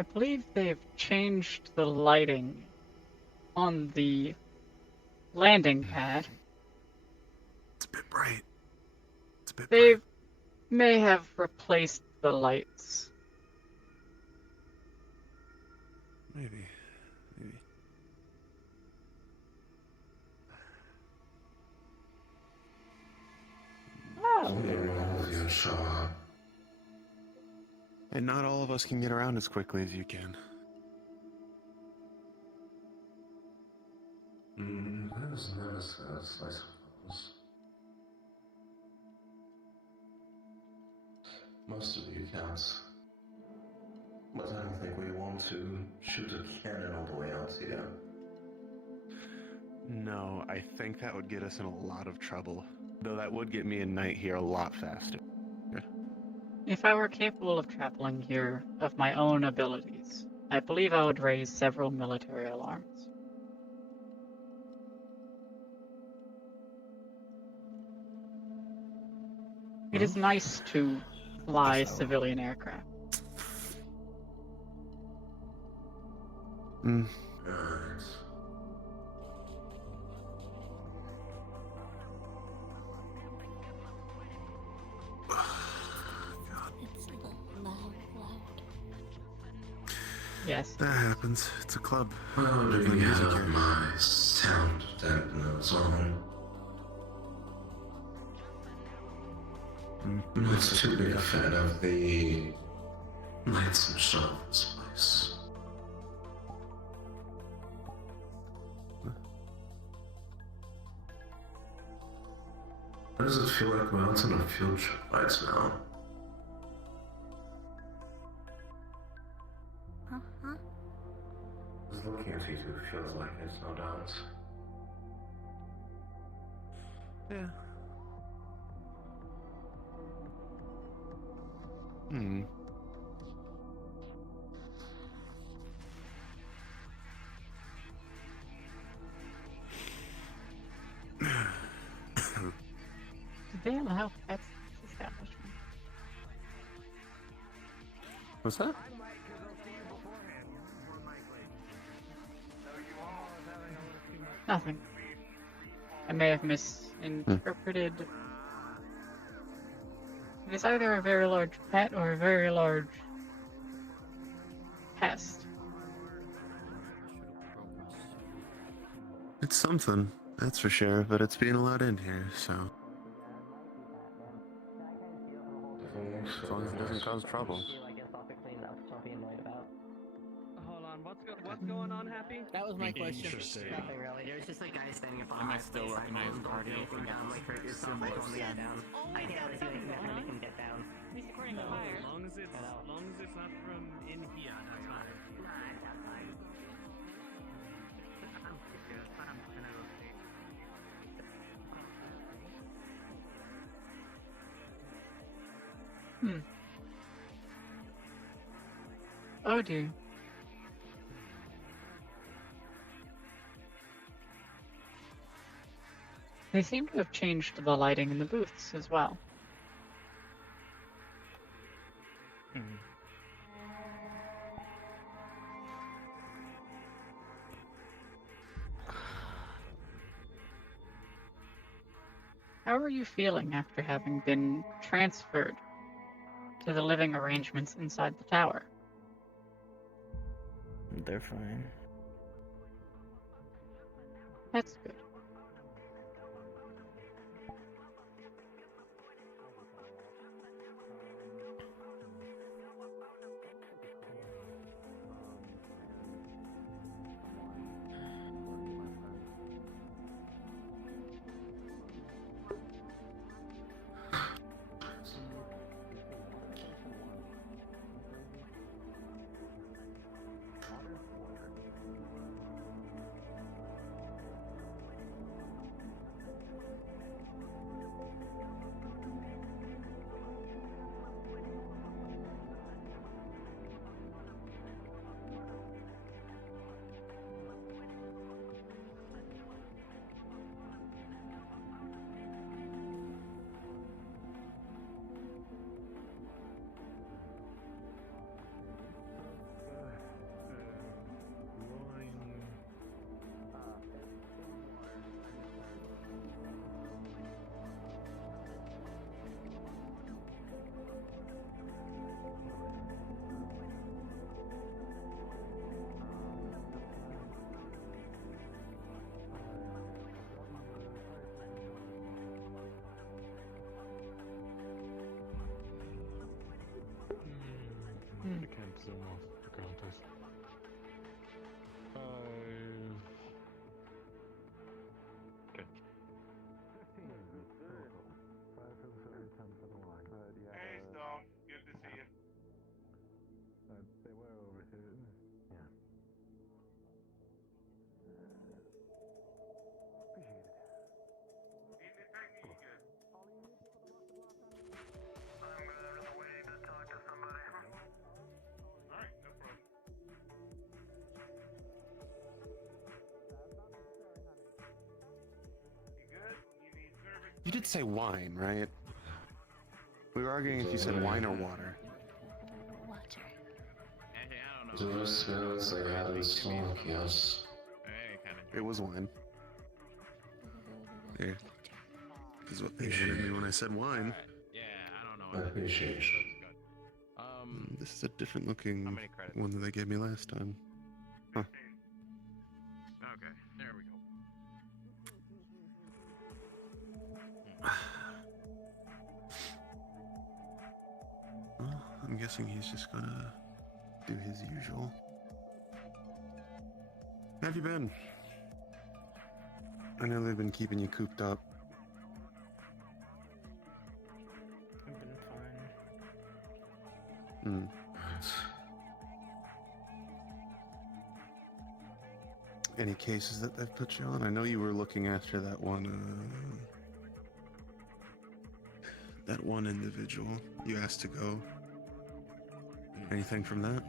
I believe they've changed the lighting on the landing pad. It's a bit bright. It's a bit They bright. may have replaced the lights. Maybe. Oh, And not all of us can get around as quickly as you can. That is nice, I suppose. Most of you counts. But I don't think we want to shoot a cannon all the way out here. No, I think that would get us in a lot of trouble. Though that would get me and Knight here a lot faster. if I were capable of traveling here of my own abilities, I believe I would raise several military alarms. It is nice to fly civilian aircraft. Mm. Right. It's loud. Yes. That happens. It's a club. Well, do Play you music have here. my sound dampeners on? I'm not too big a fan of the lights and show of this place. Why does it feel like we're out on a field trip right now? Uh-huh. Just looking at you two feels like it, no doubt. Yeah. Hmm. Did they allow pets in this establishment? What's that? Nothing. I may have misinterpreted. It is either a very large pet or a very large pest. It's something, that's for sure, but it's being allowed in here, so. As long as it doesn't cause trouble. Hold on, what's going on, Happy? That was my question. Interesting. Nothing really. There's just like guys standing up on I might high still place, recognize eyeballs, the don't party. do anything dumb, like hurt yourself, like hold me down. I can't really do anything that would make him get down. As long as it's not from in here, that's fine. That's fine. I'm serious, but I'm gonna go see. Oh dear. They seem to have changed the lighting in the booths as well. How are you feeling after having been transferred to the living arrangements inside the tower? They're fine. That's good. zoom off the counters. 5. Okay. 15 total. 5 for the soda, 10 for the wine. Hey, Stone. Good to see you. They were over here. Yeah. Appreciate it. Anything you good? I'm waiting to talk to somebody. Alright, no problem. You good? You need service? You did say wine, right? We were arguing if you said wine or water. Water. Hey, I don't know. Those smells I had in stock, yes. Hey, kinda. It was wine. There. This is what they handed me when I said wine. Yeah, I don't I know. appreciate Looks you. good. This is a different looking How many credits? one that they gave me last time. Huh. Okay, there we go. Well, I'm guessing he's just gonna do his usual. How have you been? I know they've been keeping you cooped up. I've been fine. Hmm. Any cases that they've put you on? I know you were looking after that one individual you asked to go. Anything from that?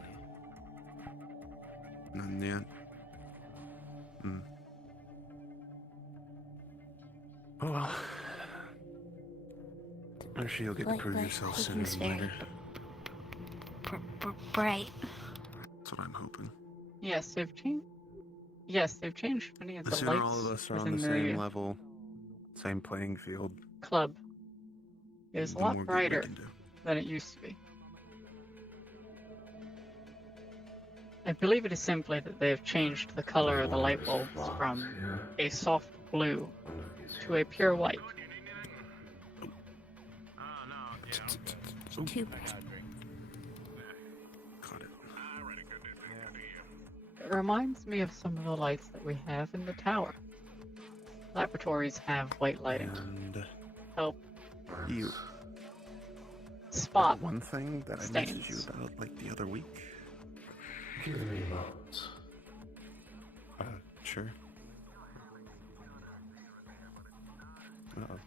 None yet. Hmm. Oh well. I'm sure you'll get to prove yourself sooner He's than very later. bright. That's what I'm hoping. Yes, they've changed. Yes, they've changed many of The the sooner lights all of us are on within the same level, same playing field, club. It is a the lot more good we brighter can do. than it used to be. I believe it is simply that they have changed the color of the light bulbs from a soft blue to a pure white. Oh, no, yeah. 2%. Caught it. It reminds me of some of the lights that we have in the tower. Laboratories have white lighting to And help you. spot One thing that I messaged you stains. about like the other week. Give me a moment. Sure. Uh-oh.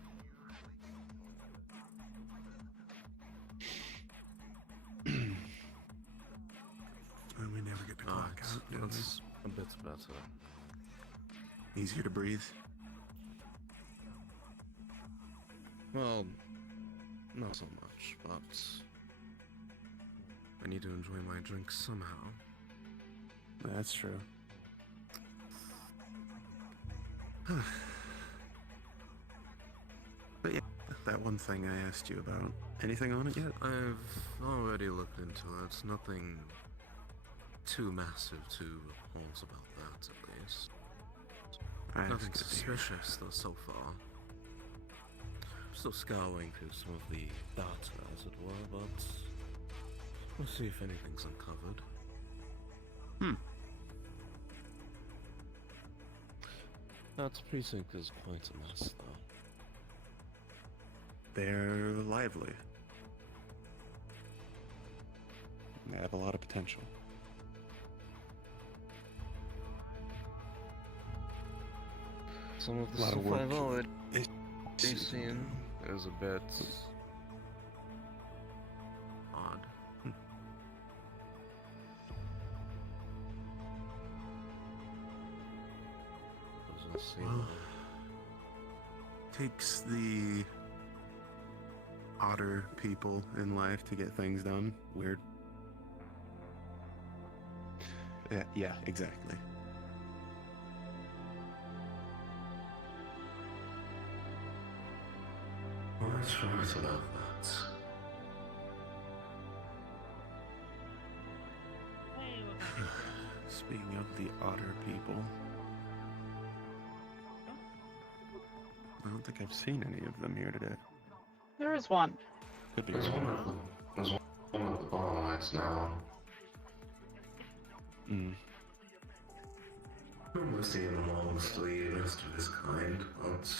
Well, we never get to clock out, do That's a bit better. we? Easier to breathe. Well, not so much, but I need to enjoy my drink somehow. That's true. But yeah, that one thing I asked you about. Anything on it yet? I've already looked into it. Nothing too massive to report about that, at least. That's Nothing good to hear. suspicious, though, so far. I'm still scouring through some of the data, as it were, but we'll see if anything's uncovered. That precinct is quite a mess, though. They're lively. They have a lot of potential. Some of the A lot of stuff I've work. already It's- seen is a bit odd. Doesn't seem Well, takes the odder people in life to get things done. Weird. Yeah, exactly. What's right about that? Speaking of the otter people, I don't think I've seen any of them here today. There is one. Could be There's wrong. one of the bar lights now. We're seeing amongst the rest of his kind, but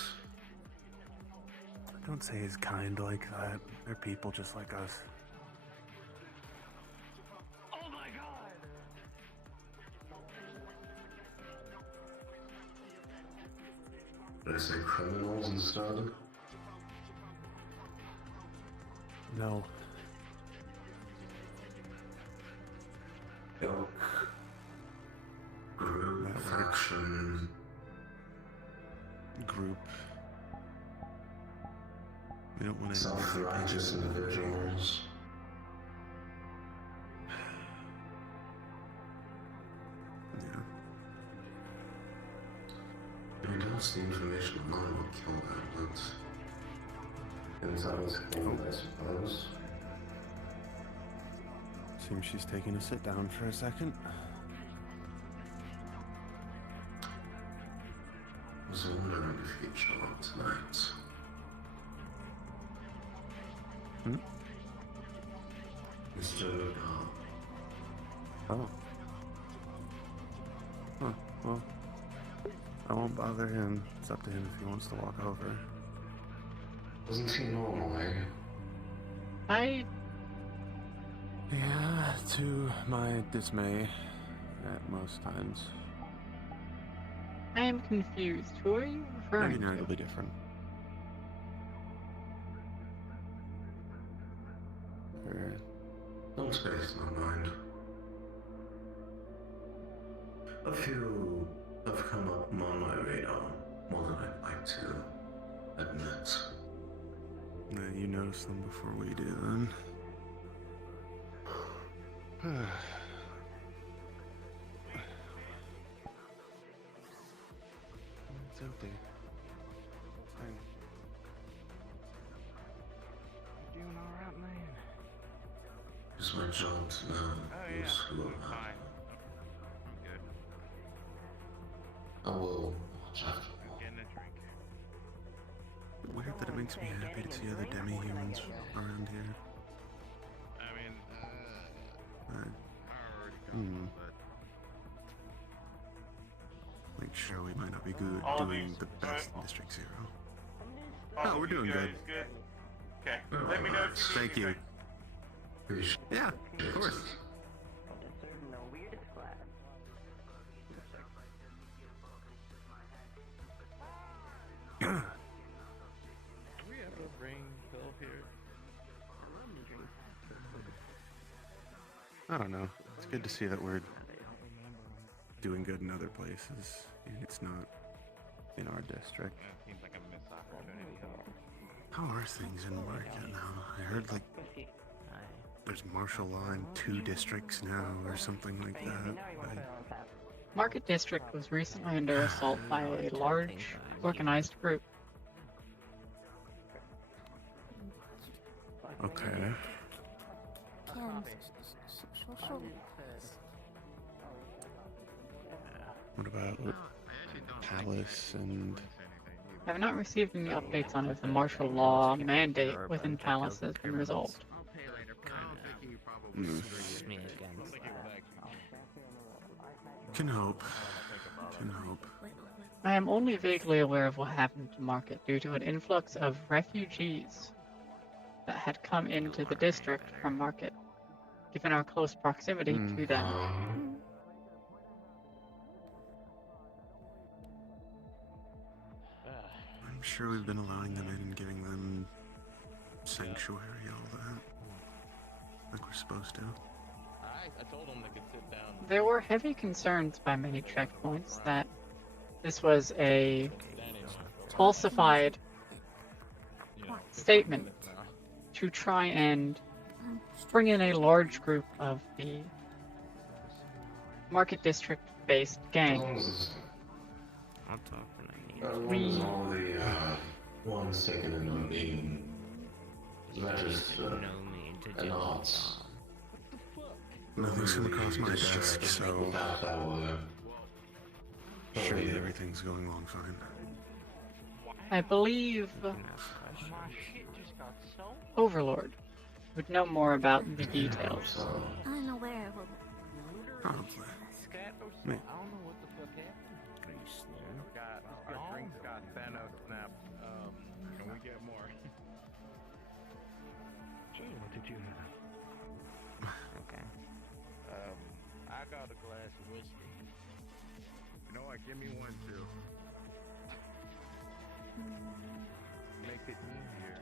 Don't say his kind like that. They're people just like us. did I say criminals instead? No. Ilk, group, That works. faction. Group. We don't want to. Self-righteous individuals. Yeah. We don't see information on what killed them, but intel's killed, I suppose. Seems she's taking a sit down for a second. I was wondering if you'd show up tonight. Mr. Oh. Huh. Well, I won't bother him. It's up to him if he wants to walk over. Doesn't he normally? Yeah, to my dismay, at most times. I am confused. Who are you referring to? Undeniably different. Don't space my mind. A few have come up on my radar more than I'd like to admit. You noticed them before we do, then. It's empty. Fine. You doing alright, man? It's my job to know who's who I'm around. fine. I'm good. I will watch after I'm getting a drink. Weird that it makes me happy to see other demi-humans around here. I mean, I I already Hmm. Make sure we might not be good All of doing these, the best in right? District 0. but Oh, we're doing good. good. Okay. Let me know if you need Thank you. anything. Appreciate Yeah, of course. Do we ever bring Phil here? I don't know. It's good to see that we're doing good in other places, and it's not in our district. It seems like a missed opportunity. How are things in Market now? I heard like there's martial law in 2 districts now, or something like that. Market District was recently under assault by a large, organized group. Okay. What about Palace and... I have not received any updates on if the martial law mandate within Palace has been resolved. I'll pay later. I don't think he probably Mm. agrees. Me I again. don't think he would Can hope. Can hope. I am only vaguely aware of what happened to Market due to an influx of refugees that had come into the district from Market, given our close proximity to them. I'm sure we've been allowing them in and giving them sanctuary, all that. Like we're supposed to. I told him they could sit down. There were heavy concerns by many checkpoints that this was a falsified statement to try and bring in a large group of the Market District based gangs. I'll talk when I need. As long as all the ones taken in are being registered No need to and do not Nothing's come across my desk, so that were surely everything's going along fine. I believe Overlord would know more about the details. So, Unaware of a Probably. Me. I don't know what the fuck happened. Are you snare? Got our drinks got Thanos snapped. Can we get more? Sure, what did you have? Okay. I got a glass of whiskey. You know what? Give me one too. Make it easier.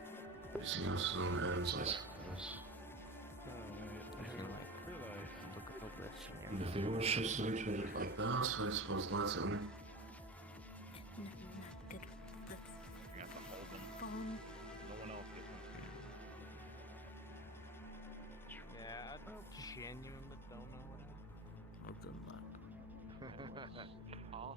See how soon ends, I suppose. Look at the list here. And if he wishes to treat it like that, I suppose let him. No, not good with You got some holding. phone. No one else gets one. Yeah, I genuinely don't know what happened. Oh, good luck. Oh,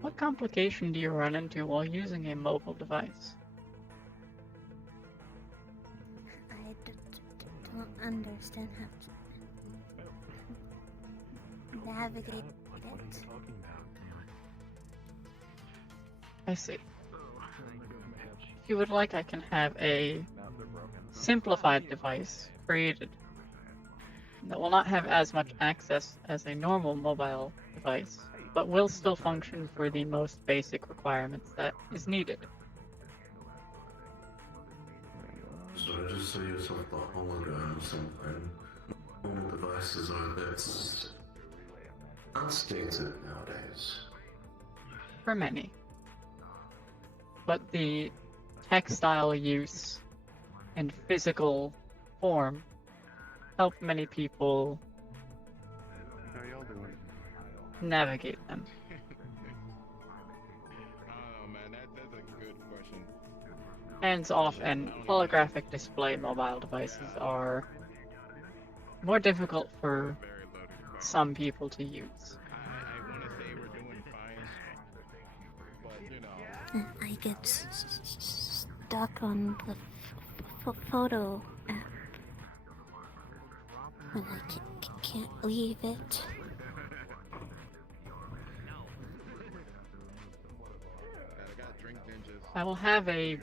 What complication do you run into while using a mobile device? I don't understand how to navigate it. I see. If you would like, I can have a simplified device created that will not have as much access as a normal mobile device, but will still function for the most basic requirements that is needed. So just say yourself the hologram or something. All devices are a bit outdated nowadays. For many. But the textile use and physical form help many people How y'all doing? navigate them. I don't know, man. That's a good question. Hands-off and holographic display mobile devices are more difficult for Very loaded question. some people to use. I want to say we're doing fine, but you know. I get stuck on the photo app when I can't leave it. I got drink ninjas. I will have a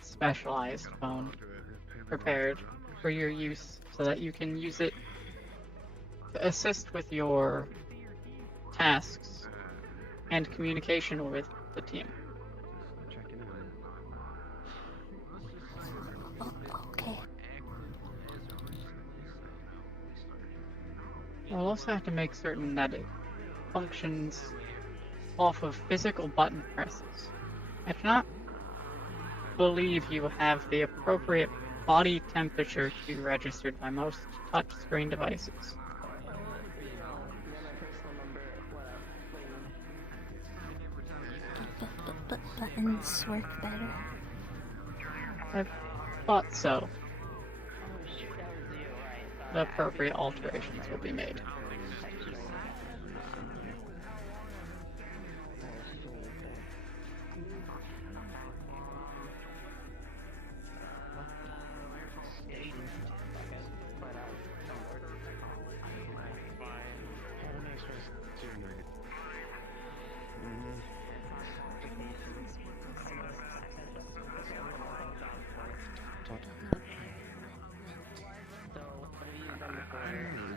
specialized phone prepared for your use so that you can use it to assist with your tasks and communication with the team. Okay. We'll also have to make certain that it functions off of physical button presses. I do not believe you have the appropriate body temperature to be registered by most touchscreen devices. But buttons work better. I thought so. The appropriate alterations will be made.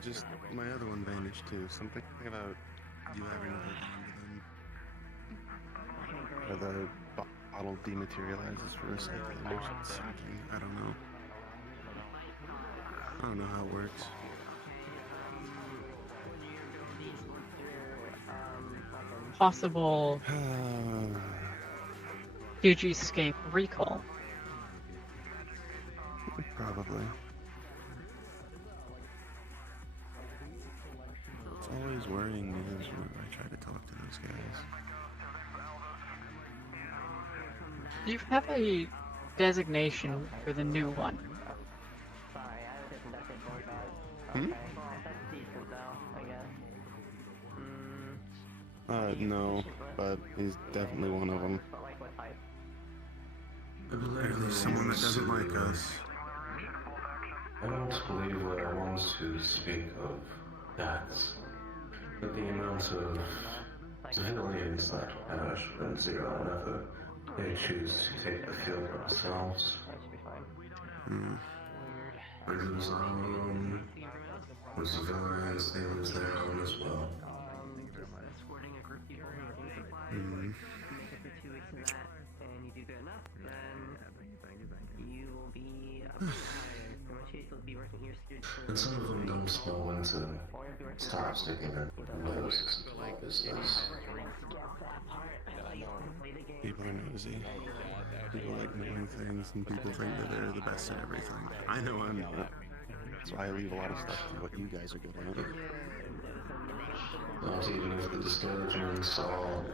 Just my other one vanished too. Something about you having to hold on to them. Or the bottle dematerializes for recycling or something. I don't know. I don't know how it works. Possible Digiscape recall. Probably. It's always worrying me is when I try to talk to those guys. Do you have a designation for the new one? No, but he's definitely one of them. At least someone that doesn't like us. I don't believe that I want to speak of that, but the amount of civilians that perish in zero whenever they choose to take the field themselves. We lose our own. With civilians, they lose their own as well. Escorting a group of people who are in supplies. Mm. You make it through 2 weeks in that, and you do good enough, then you will be up higher. In which case, you'll be working here skewed for. And some of them don't know when to stop sticking their noses into our business. People are nosy. People like knowing things, and people think that they're the best at everything. I know I'm not. That's why I leave a lot of stuff to what you guys are good at. Not even if the discouragements are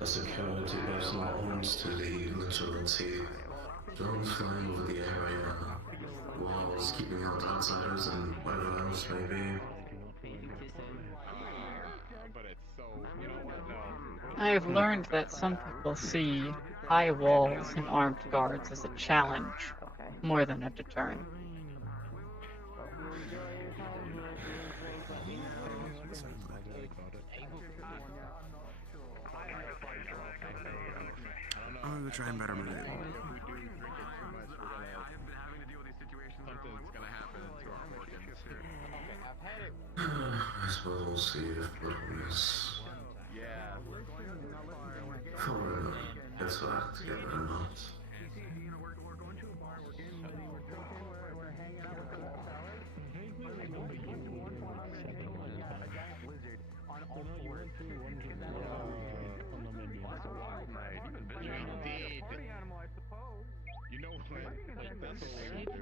a security personnel owns to the literality. Drones flying over the area, walls keeping out outsiders, and whatever else may be. I have learned that some people see high walls and armed guards as a challenge more than a deterrent. I'm gonna try and better my name. I suppose we'll see if Brooklyn's foreign gets their act together or not. You know what? Like, that's what we do.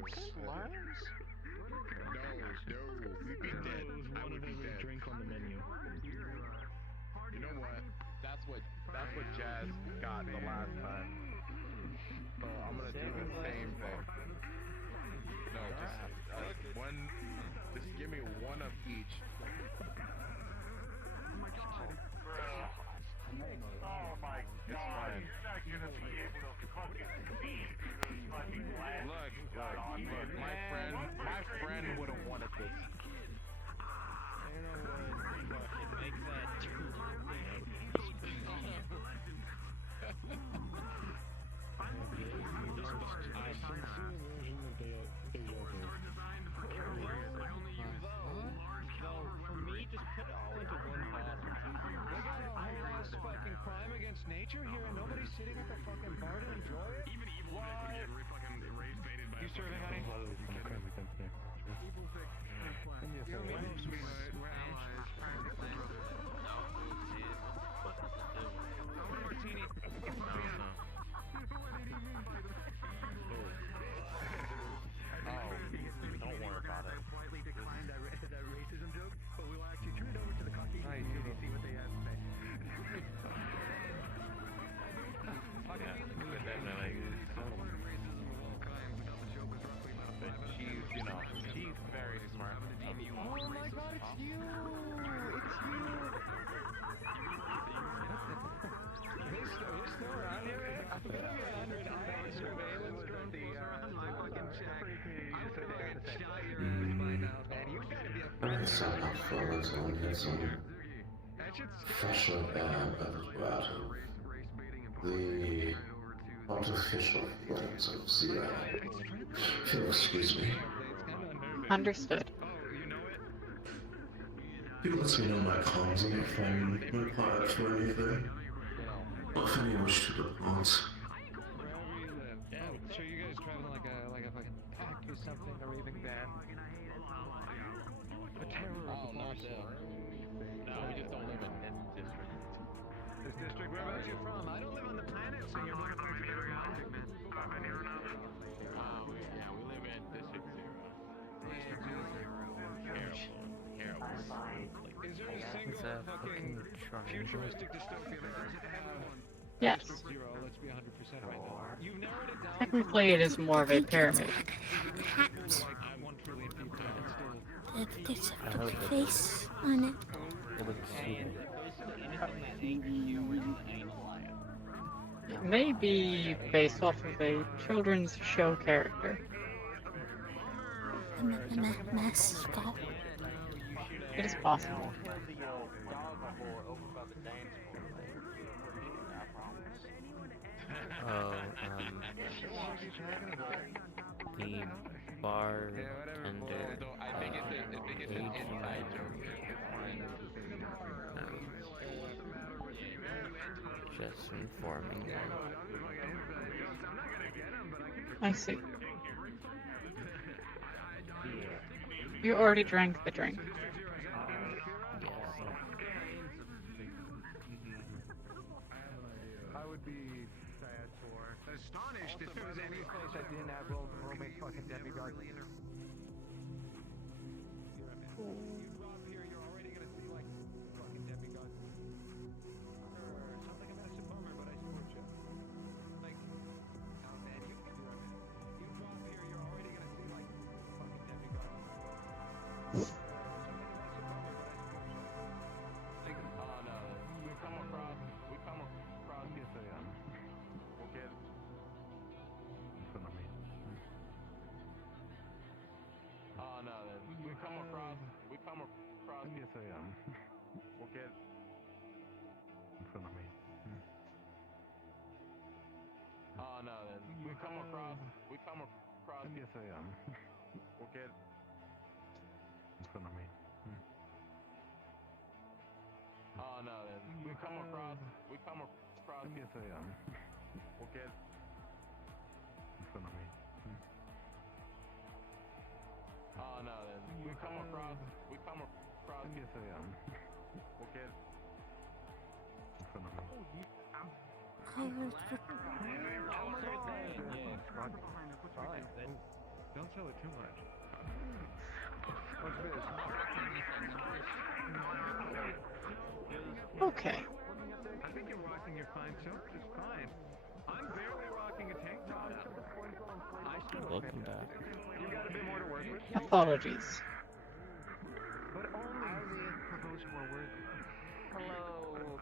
No, we'd be dead. I would be dead. Drink on the menu. You know what? That's what Jazz got the last time. So I'm gonna do the same thing. No, just one. Just give me one of each. Oh my God! You're not gonna be able to fucking see this fucking glass. Look, my friend would have wanted this. Make that true. For me, just put it all into one bottle. We got a whole ass fucking crime against nature here and nobody's sitting at the fucking bar to enjoy it? Even evil can get fucking race-baited by You serving, honey? Don't worry about it. Politely declined that racism joke, but we will actually turn it over to the Caucasian community to see what they have to say. But she's very smart. Oh my God, it's you! It's you! They still around here? I forgot you're under an ISB surveillance drone. I fucking checked. Let's up for a little and get some fresher air everywhere. The artificial flames of the air. If you'll excuse me. Understood. You let me know my comms and if I'm required for anything. Or if anyone wish to depart. Yeah, so you guys traveling like a fucking pact with something, a raving band? A terror of the force. No, we just don't live in this district. This district, where about you from? I don't live on the planet, so you're looking for a generic object, man. We live in District 0. Is there a single fucking futuristic dystopia that doesn't have Yes. District 0? Let's be 100% right now. You've narrowed it down. Technically, it is more of a pyramid. Hat. Like 1 trillion people and still. There's a fucking face on it. It may be based off of a children's show character. A mascot. It is possible. The bartender, I think it's an inside joke. It's fine. just informing you. I see. You already drank the drink. Yes. I would be sad for. Astonished if there was any place that didn't have roaming fucking demigods. You drop here, you're already gonna see like fucking demigods. Sounds like a massive bummer, but I support you. Like, oh man, you can do it. You drop here, you're already gonna see like fucking demigods. Sounds like a massive bummer, but I support you. Like, oh no, we come across. Yes, I am. We'll get in front of me. Oh no, then we come across. Yes, I am. We'll get in front of me. Oh no, then we come across. Yes, I am. We'll get in front of me. Oh no, then we come across. Yes, I am. We'll get in front of me. Oh no, then we come across. Yes, I am. We'll get in front of me. Don't sell it too much. What's this? Okay. I think you're rocking your fine silk just fine. I'm barely rocking a tank top. Welcome back. You got a bit more to work with. Apologies. But only for those who are worthy. Hello.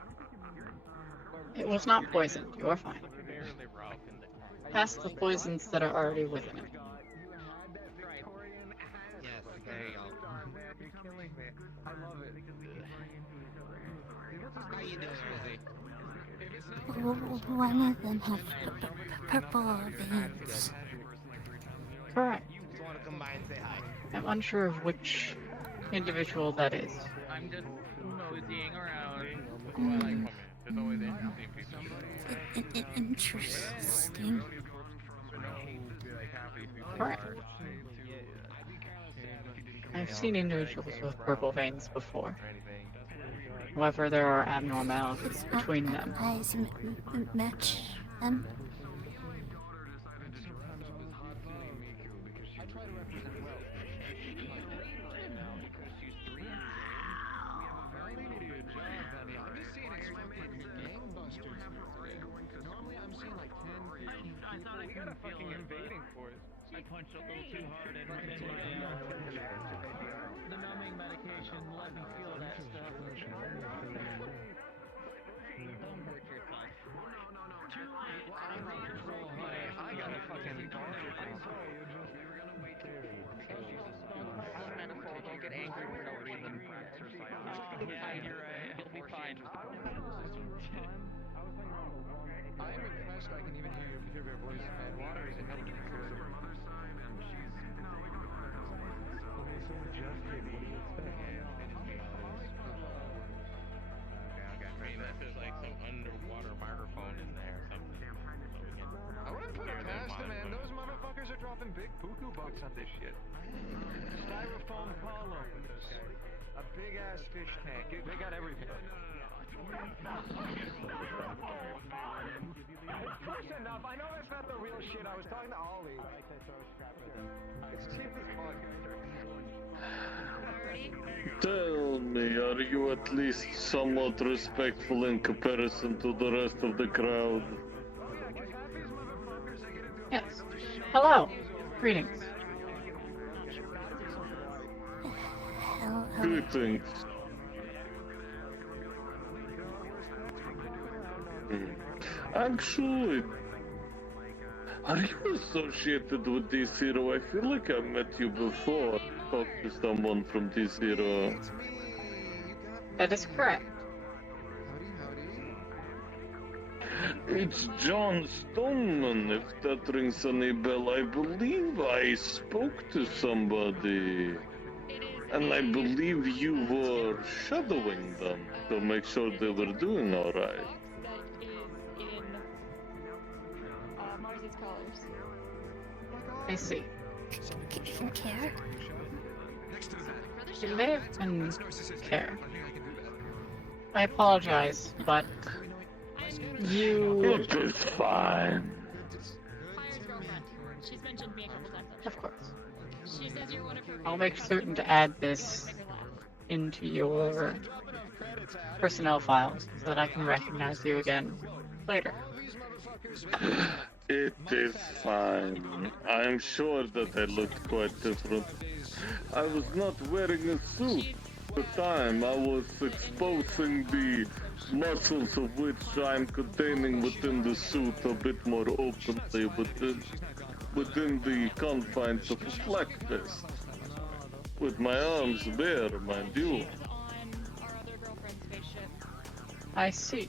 It was not poisoned. You are fine. Past the poisons that are already within it. Yes, there you go. You're killing me. I love it. How you doing, Rosie? One of them have purple veins. Correct. Just want to come by and say hi. I'm unsure of which individual that is. I'm just moseying around. There's always interesting people. Interesting. Correct. I've seen individuals with purple veins before. However, there are abnormalities between them. Eyes match them. I punched a little too hard in my the numbing medication let me feel that stuff. Don't hurt your son. I got a fucking Don't get angry for no reason. Yeah, you're right. You'll be fine. I'm impressed I can even hear their voice, man. Water is a hell of a good. So majestic. What do you expect? I mean, there's like some underwater microphone in there or something. I wouldn't put it past them, man. Those motherfuckers are dropping big poo-poo bucks on this shit. Styrofoam column. A big-ass fish tank. They got everything. Close enough. I know that's not the real shit. I was talking to Ollie. It's cheap as fuck. Tell me, are you at least somewhat respectful in comparison to the rest of the crowd? Yes. Hello. Greetings. Greetings. Actually, are you associated with D0? I feel like I met you before. Talked to someone from D0. That is correct. It's John Stoneman, if that rings any bell. I believe I spoke to somebody. And I believe you were shadowing them to make sure they were doing alright. Marzi's colors. I see. Care? It may have been care. I apologize, but you... It is fine. She's mentioned me a couple times. Of course. She says you're one of her. I'll make certain to add this into your personnel files so that I can recognize you again later. It is fine. I'm sure that I looked quite different. I was not wearing a suit. At the time, I was exposing the muscles of which I'm containing within the suit a bit more openly within the confines of a flak vest. With my arms bare, mind you. I see.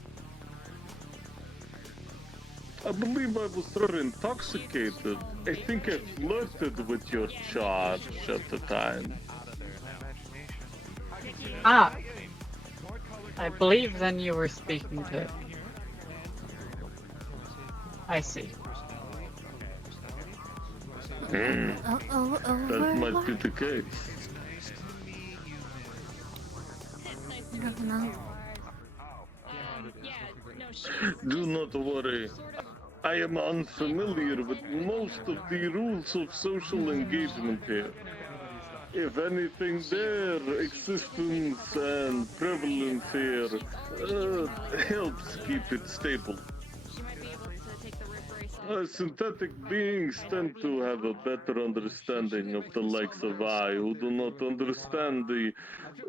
I believe I was rather intoxicated. I think I flirted with your charge at the time. Ah! I believe then you were speaking to... I see. That might be the case. No. Do not worry. I am unfamiliar with most of the rules of social engagement here. If anything, their existence and prevalence here helps keep it stable. Synthetic beings tend to have a better understanding of the likes of I, who do not understand the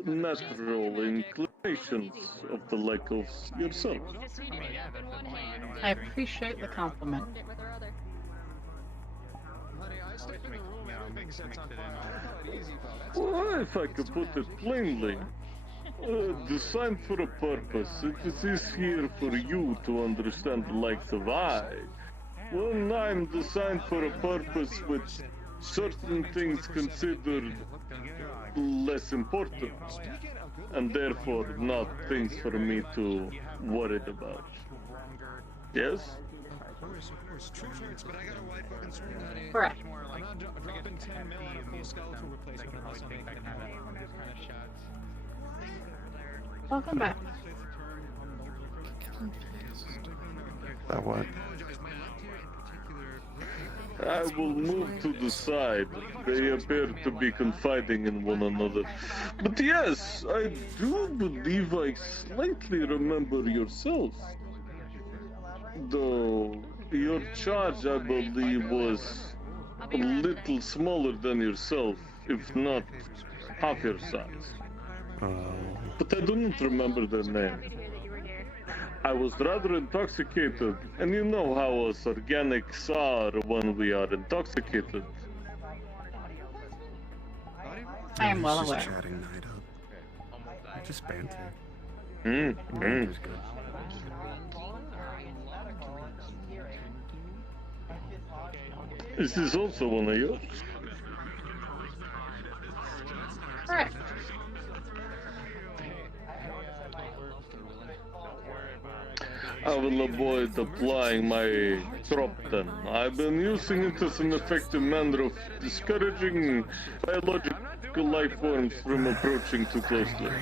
natural inclinations of the like of yourself. I appreciate the compliment. Well, if I could put it plainly, designed for a purpose, it is here for you to understand the likes of I. When I'm designed for a purpose with certain things considered less important, and therefore not things for me to worry about. Yes? Correct. Welcome back. That what? I will move to the side. They appear to be confiding in one another. But yes, I do believe I slightly remember yourself. Though your charge, I believe, was a little smaller than yourself, if not half your size. But I do not remember their name. I was rather intoxicated, and you know how us organics are when we are intoxicated. I am well Just aware. chatting night up. Just banter. Banter's good. Is this also one of yours? Correct. I will avoid applying my trop then. I've been using it as an effective manner of discouraging biological life forms from approaching too closely.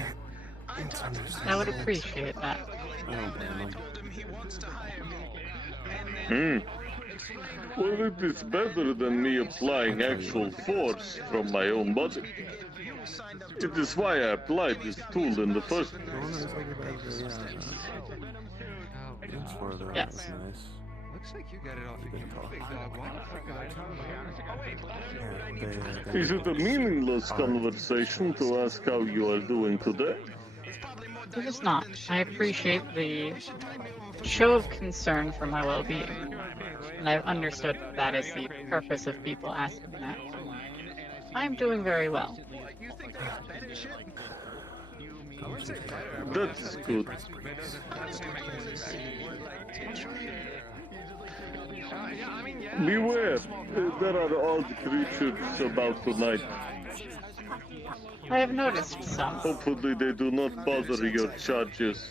I would appreciate that. Well, it is better than me applying actual force from my own body. It is why I applied this tool in the first place. Yes. Looks like you got it off again, big dog. Why the fuck are they talking? Is it a meaningless conversation to ask how you are doing today? It is not. I appreciate the show of concern for my well-being, and I've understood that is the purpose of people asking that. I am doing very well. That is good. Beware, there are odd creatures about tonight. I have noticed some. Hopefully they do not bother your charges.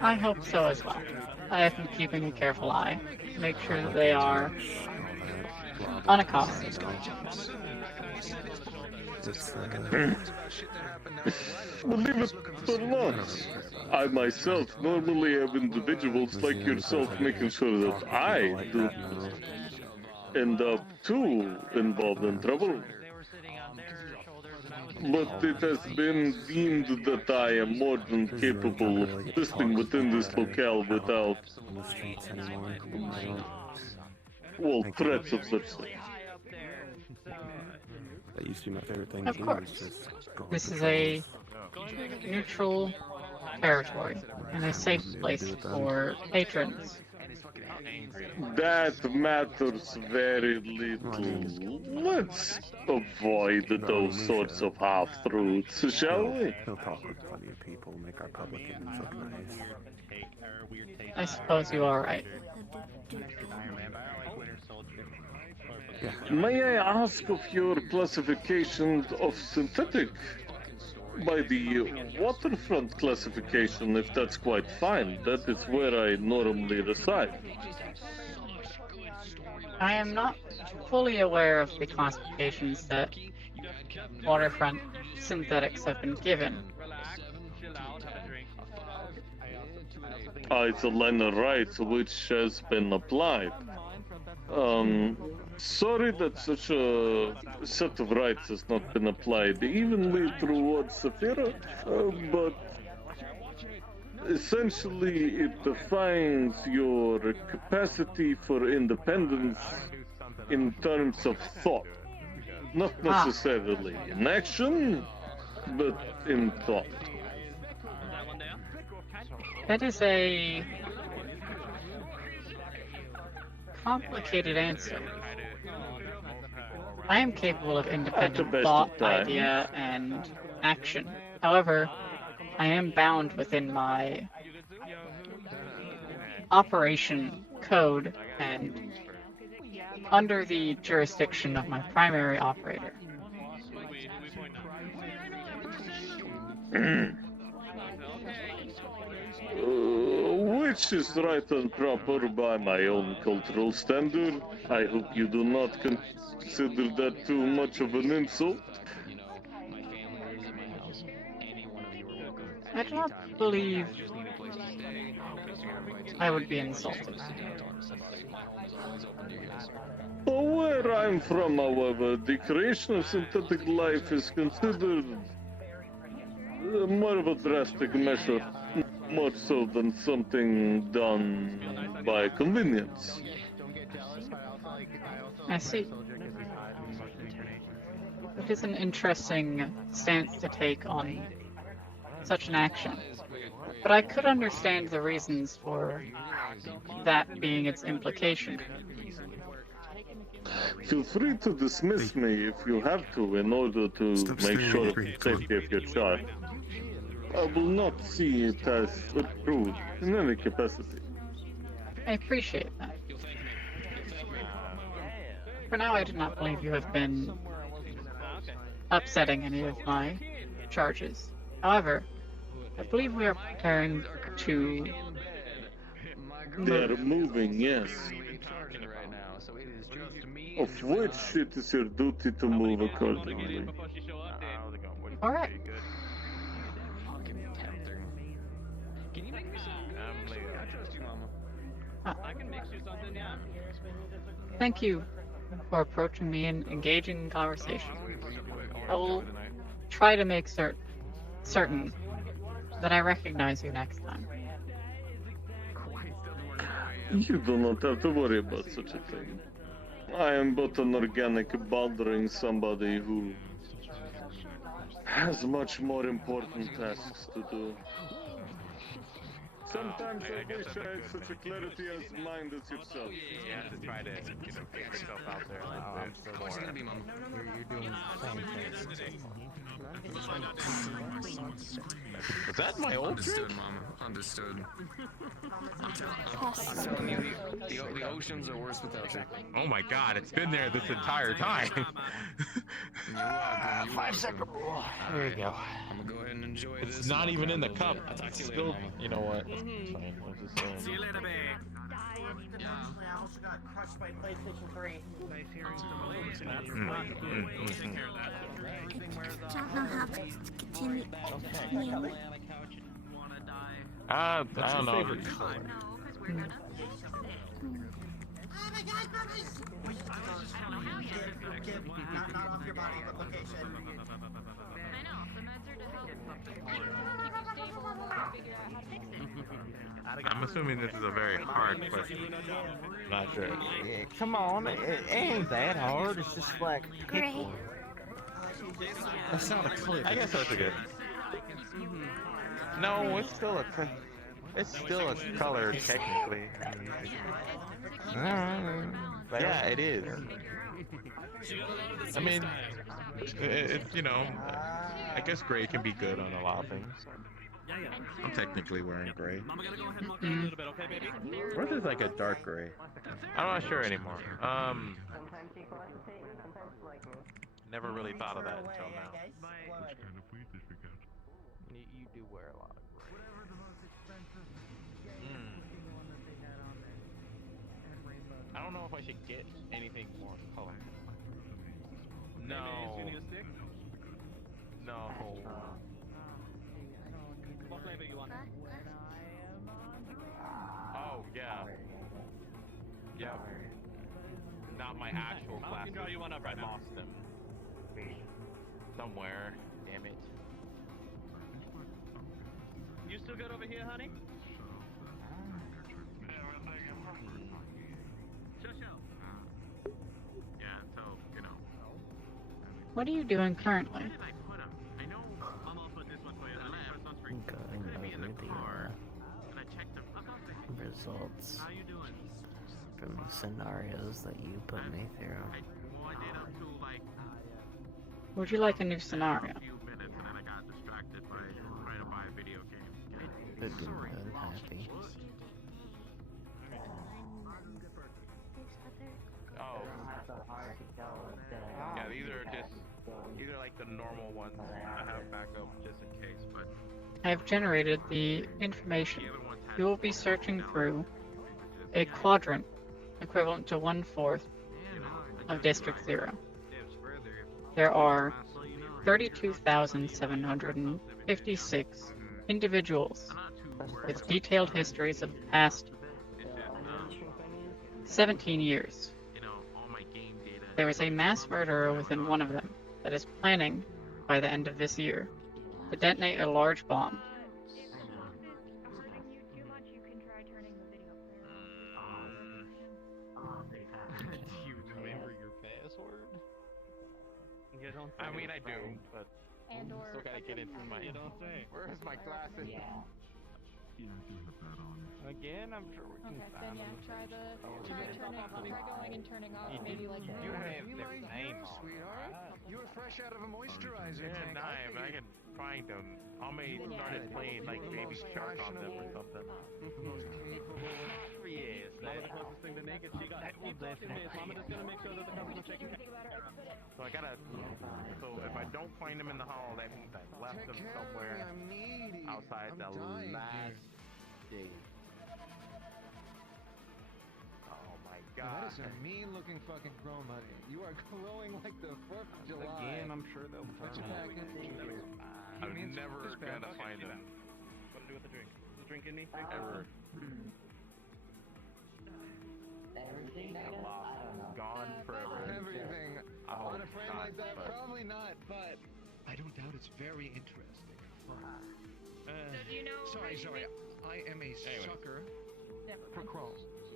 I hope so as well. I have been keeping a careful eye to make sure that they are unaccosted. Believe it or not, I myself normally have individuals like yourself making sure that I do end up too involved in trouble. But it has been deemed that I am more than capable of existing within this locale without, well, threats of such things. That used to be my favorite thing Of to do. course. Was just go This on is patrols. a neutral territory and a safe place for patrons. That matters very little. Let's avoid those sorts of half-truths, shall we? He'll talk with plenty of people, make our public image look nice. I suppose you are right. May I ask of your classification of synthetic? By the waterfront classification, if that's quite fine. That is where I normally reside. I am not fully aware of the classifications that waterfront synthetics have been given. It's a line of rights which has been applied. Sorry that such a set of rights has not been applied evenly towards Saphira, but essentially it defines your capacity for independence in terms of thought. Not necessarily in action, but in thought. That is a complicated answer. I am capable of independent thought, idea, and action. However, I am bound within my operation code and under the jurisdiction of my primary operator. Which is right and proper by my own cultural standard. I hope you do not consider that too much of an insult. I do not believe I would be insulted. Where I'm from, however, the creation of synthetic life is considered more of a drastic measure, more so than something done by convenience. I see. It is an interesting stance to take on such an action, but I could understand the reasons for that being its implication. Feel free to dismiss me if you have to in order to make sure of the safety of your child. I will not see it as rude in any capacity. I appreciate that. For now, I do not believe you have been upsetting any of my charges. However, I believe we are preparing to They are moving, yes. Of which it is your duty to move accordingly. Alright. Thank you for approaching me and engaging in conversation. I will try to make certain that I recognize you next time. You do not have to worry about such a thing. I am but an organic bothering somebody who has much more important tasks to do. Sometimes I guess wish that's a I had good such a thing. clarity as mind as yourself. You have to try to, get yourself out there a little bit. How much is it gonna be, Mom? You're doing the same Was that my old Understood, drink? Mama. Understood. I'm telling you, the oceans are worse without you. Oh my god, it's been there this entire time. You're welcome. 5-second rule. There you go. I'm gonna go ahead and enjoy this. It's not even in the cup. I'll talk to you Still, later, Mama. you know what? It's fine. I'll just, See you later, babe. I also got crushed by PlayStation 3. Nice hearing some of I don't know how to continue. I don't know. Not off your body, but location. I know, the meds are to help keep you stable and we'll figure out how to fix it. I'm assuming this is a very hard question. Not sure. Yeah, come on, it ain't that hard. It's just like Great. That's not a clue. I guess that's a good. No, it's still a. It's still a color technically. But yeah, it is. I mean, it's I guess gray can be good on a lot of things. I'm technically wearing gray. Mama gotta go ahead and walk down a little bit, okay, baby? Or there's like a dark gray. I'm not sure anymore. Never really thought of that until now. You do wear a lot of gray. I don't know if I should get anything more color. No. You need a stick? No. What flavor you want? Oh, yeah. Yeah. Not my actual How class. can draw you one up right I now? lost them. Somewhere. Damn it. You still good over here, honey? Yeah, so, What are you doing currently? I know I'm all put this one for you. I left. Going over the results How you doing? from the scenarios that you put me through. I did up to like Would you like a new scenario? a few minutes and then I got distracted by trying to buy a video game. Could be more than happy. Oh. Yeah, these are like the normal ones. I have backup just in case, but I have generated the information. You will be searching through a quadrant equivalent to 1/4 of District 0. There are 32,756 individuals with detailed histories of the past 17 years. There is a mass murderer within one of them that is planning, by the end of this year, to detonate a large bomb. you remember your password? I mean, I do, but still gotta get into my. You don't say. Where's my glasses? Again, I'm sure we can Okay, find then them. try going and turning off maybe like You have their name on, sweetheart. You were fresh out of a moisturizer Yeah, tank. nah, if I can find them. I may started playing like Baby Shark on them or something. Yes, Mama, the closest thing to naked. She got. Keep talking, miss. Mama just gonna make sure that the customer's taken care of. So I gotta. So if I don't find them in the hall, that means I left them somewhere outside the last day. Oh my That god. is a mean-looking fucking chrome, honey. You are glowing like the 4th of July. Again, I'm sure they'll Put your turn back in. I'm never gonna find them. What to do with the drink? Is the drink in me? Ever. Everything Lost. Gone forever. Everything. I hope On a friend not, like that, but- probably not, but I don't doubt it's very interesting. do you know Sorry. I am a sucker for chrome.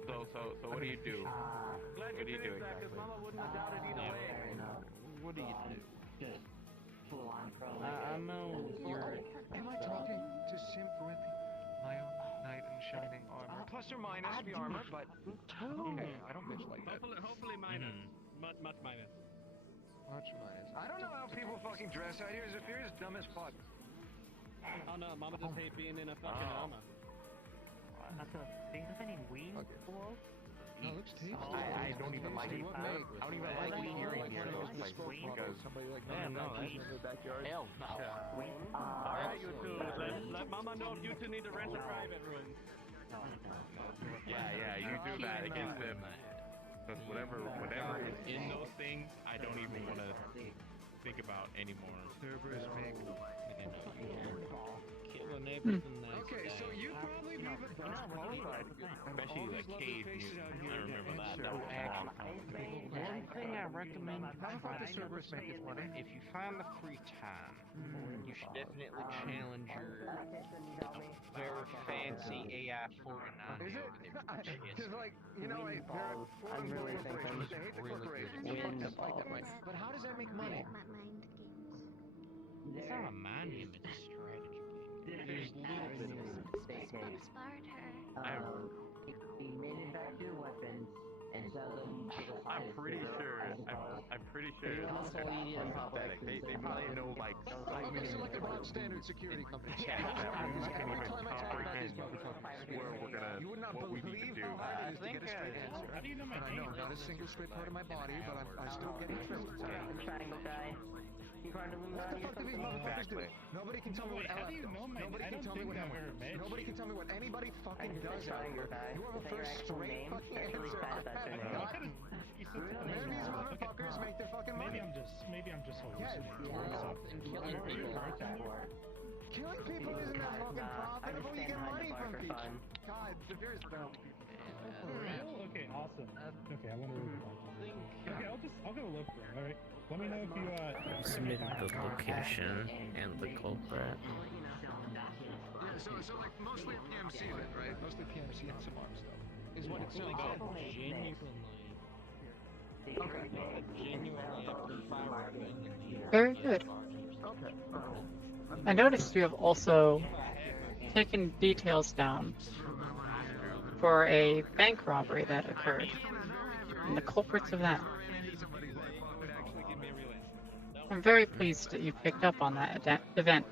So what do you do? Glad What do you do finished that, 'cause exactly? Mama wouldn't have doubted either way. What do you do? Just full on chrome. I know you're. Am I talking to Sim Corinthi? My own night shining armor. Plus or minus the armor, but okay, I don't bitch like that. Hopefully minus. Much minus. Much minus. I don't know how people fucking dress out here. Zafir is dumb as fuck. Oh no, Mama just hate being in a fucking armor. Do you have any weed below? No, it looks tasty. I don't even like it. I don't even like hearing near those places because somebody like man, no, in their backyard. hell no. Alright, you two, let Mama know if you two need to rent a private room. Yeah, you do that against them. Because whatever is in those things, I don't even want to think about anymore. Cerberus make. Kill the neighbors and that. Okay, so you probably live at qualified. Especially like cave music. I remember that. That was One thing I recommend How the fuck does Cerberus make his money? if you find the free time, you should definitely challenge your very fancy AI 49 Is it? Because like, you know, like, there are I'm really corporations, thinking they hate the corporations. win Fuck stuff like that, right? But how does that make money? It's not a mind game, it's a strategy game. There's a little bit of He manufactures weapons and sells them to the I'm pretty sure. I'm pretty sure. Pathetic. They probably know like so many. So like a rock standard security company. Yeah, we can't even comprehend where we're gonna. You would not what we need believe to do. how hard it is to get a straight answer. How do you know my And I know name? not a single straight part of my body, but I still get interested. Triangle guy. You part of the What the fuck do these motherfuckers do? Nobody can tell me what How do LF you does. know my name? Nobody I can don't tell me think what I've M ever met Nobody you. can tell me what anybody fucking does out here. You have a first straight fucking answer. Maybe these motherfuckers make their fucking money. Maybe I'm just Yeah, Killing people. killing people isn't that fucking profitable. You get money from people. God, the beer is dumb. Okay, awesome. Okay, I wonder okay, I'll go look for it, alright? Let me know if you I've submitted the location and the culprit. Yeah, so like mostly a PMC then, right? Mostly PMC and some arm stuff is what it's selling. Very good. Okay. I noticed you have also taken details down for a bank robbery that occurred, and the culprits of that. I'm very pleased that you picked up on that event.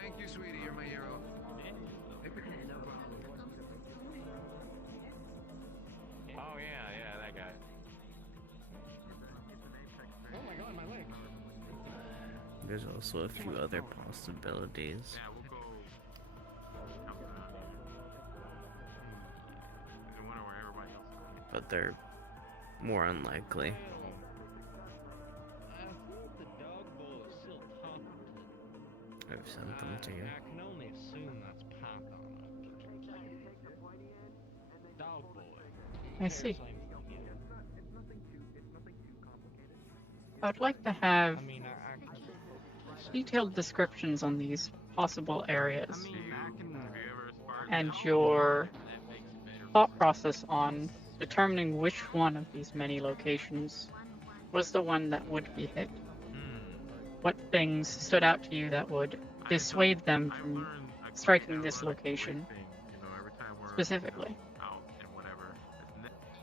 Thank you, sweetie. You're my hero. Oh yeah, that guy. Oh my god, my leg. There's also a few other possibilities. Yeah, we'll go. I wonder where everybody else is. But they're more unlikely. I've sent them to you. I can only assume that's Python. Dog boy. I see. I would like to have detailed descriptions on these possible areas and your thought process on determining which one of these many locations was the one that would be hit. What things stood out to you that would dissuade them from striking this location specifically? Out and whatever.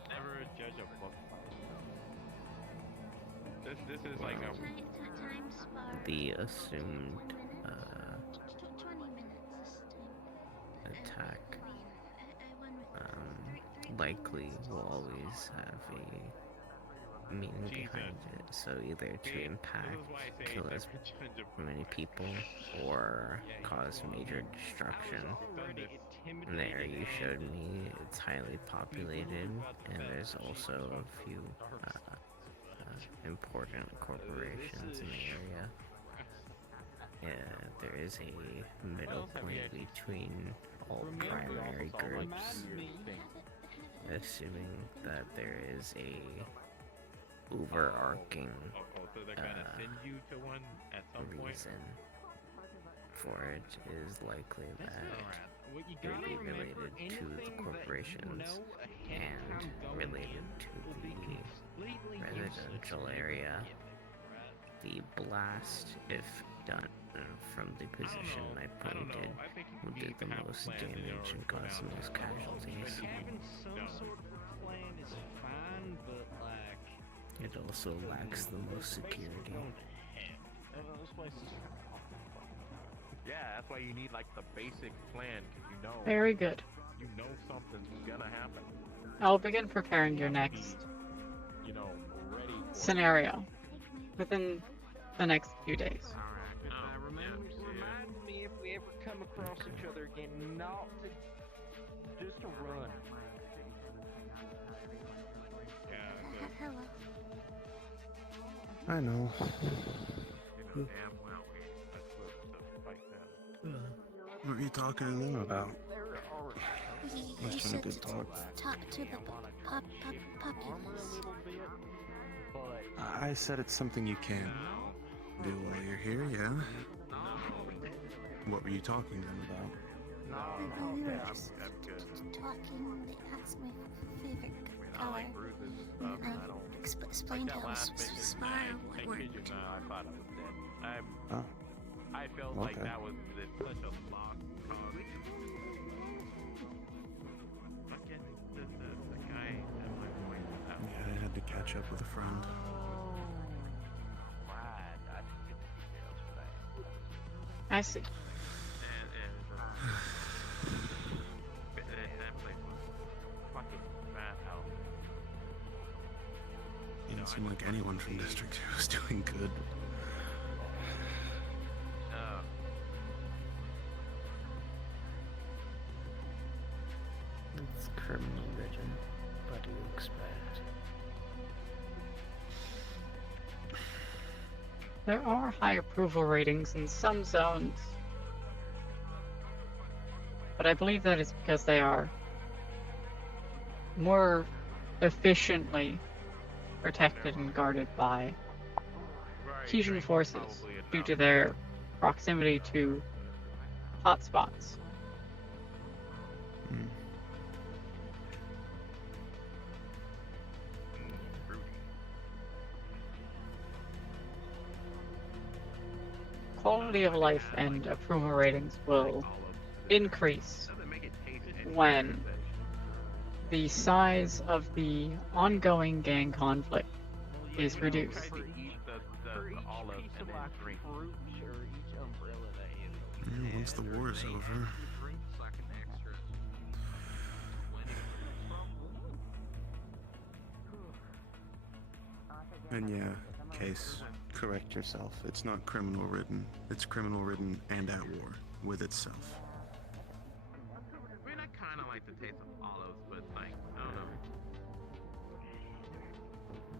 Never judge a book. This is like a. The assumed attack likely will always have a meaning behind it. So either to impact, kill as many people, or cause major destruction. In the area you showed me, it's highly populated, and there's also a few important corporations in the area. Yeah, there is a middle point between all primary groups, assuming that there is a overarching So they're gonna send you to one at some point. reason for it is likely that they'd be related to the corporations and related to the residential area. The blast, if done from the position I pointed, who did the most damage and caused the most casualties. Having some sort of plan is fine, but like It also lacks the most security. those places. Yeah, that's why you need like the basic plan, because you know. Very good. You know something's gonna happen. I'll begin preparing your next You know, ready for it. scenario within the next few days. Remind me if we ever come across each other again, not to just to run. Hello. I know. What are you talking to them about? You It's been a said good to talk. talk to the puppies. I said it's something you can do while you're here, yeah? What were you talking to them about? We were just talking. They asked my favorite color. I explained how smart I worked. kid you not, I thought I was dead. Oh. I felt like that was such a lost cause. Fucking the guy at my point was out. Yeah, I had to catch up with a friend. Right, I didn't get the details for that. I see. That place was fucking madhouse. Didn't seem like anyone from District 2 was doing good. It's criminal ridden. What do you expect? There are high approval ratings in some zones, but I believe that is because they are more efficiently protected and guarded by Kesian forces due to their proximity to hotspots. Quality of life and approval ratings will increase when the size of the ongoing gang conflict is reduced. For each piece of like fruit or each umbrella that you Once the war is over. And yeah, Case, correct yourself. It's not criminal ridden. It's criminal ridden and at war with itself. I mean, I kind of like the taste of olives, but like, I don't know.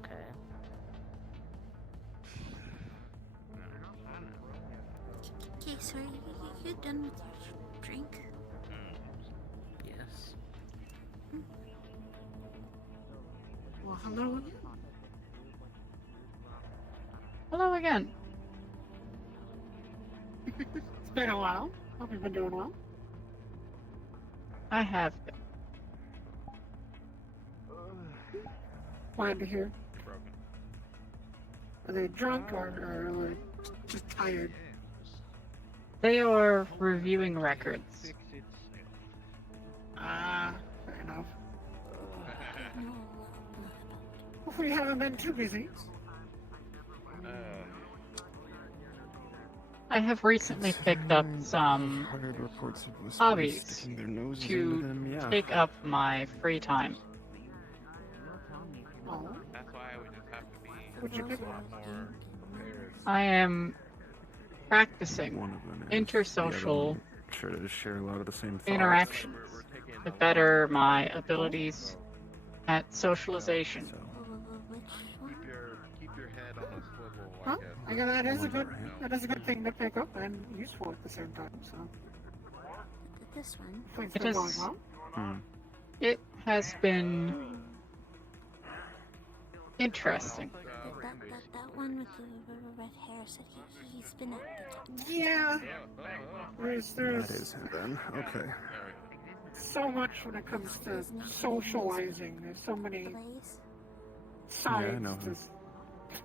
Okay. Okay, so you done with your drink? Yes. Well, hello again. Hello again. It's been a while. Hope you've been doing well. I have been. Glad to hear. Are they drunk or are they just tired? They are reviewing records. Ah, fair enough. Hopefully you haven't been too busy. I have recently picked up some Heard reports of Miss hobbies sticking their noses into to them, yeah. take up my free time. Oh, That's why I would just have to be what'd you pick a lot up? more prepared. I am practicing One of them is. intersocial The other one, sure to share a lot of the same thoughts. interactions to better my abilities at socialization. Keep your head on a swivel. Well, I guess that is a good thing to pick up and useful at the same time. So This one. hopefully it's It been is- going well. It has been interesting. That one with the red hair said he's been at the Yeah, there's That is him then. Okay. so much when it comes to socializing. There's so many sides know.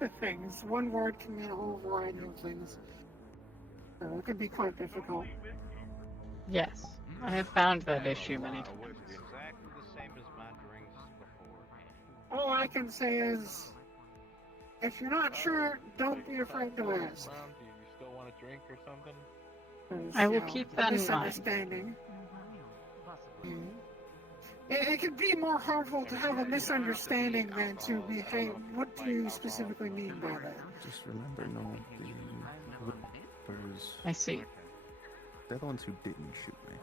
to things. One word can mean a whole variety of things. So it can be quite difficult. Yes, I have found that issue many It times. was exactly the same as my drinks before. All I can say is, if you're not sure, don't be afraid to ask. Mom, do you still want a drink or something? I will keep that in mind. Misunderstanding. It can be more harmful to have a misunderstanding than to be, hey, what do you specifically mean by that? Just remember, no, the whippers, I see. they're the ones who didn't shoot me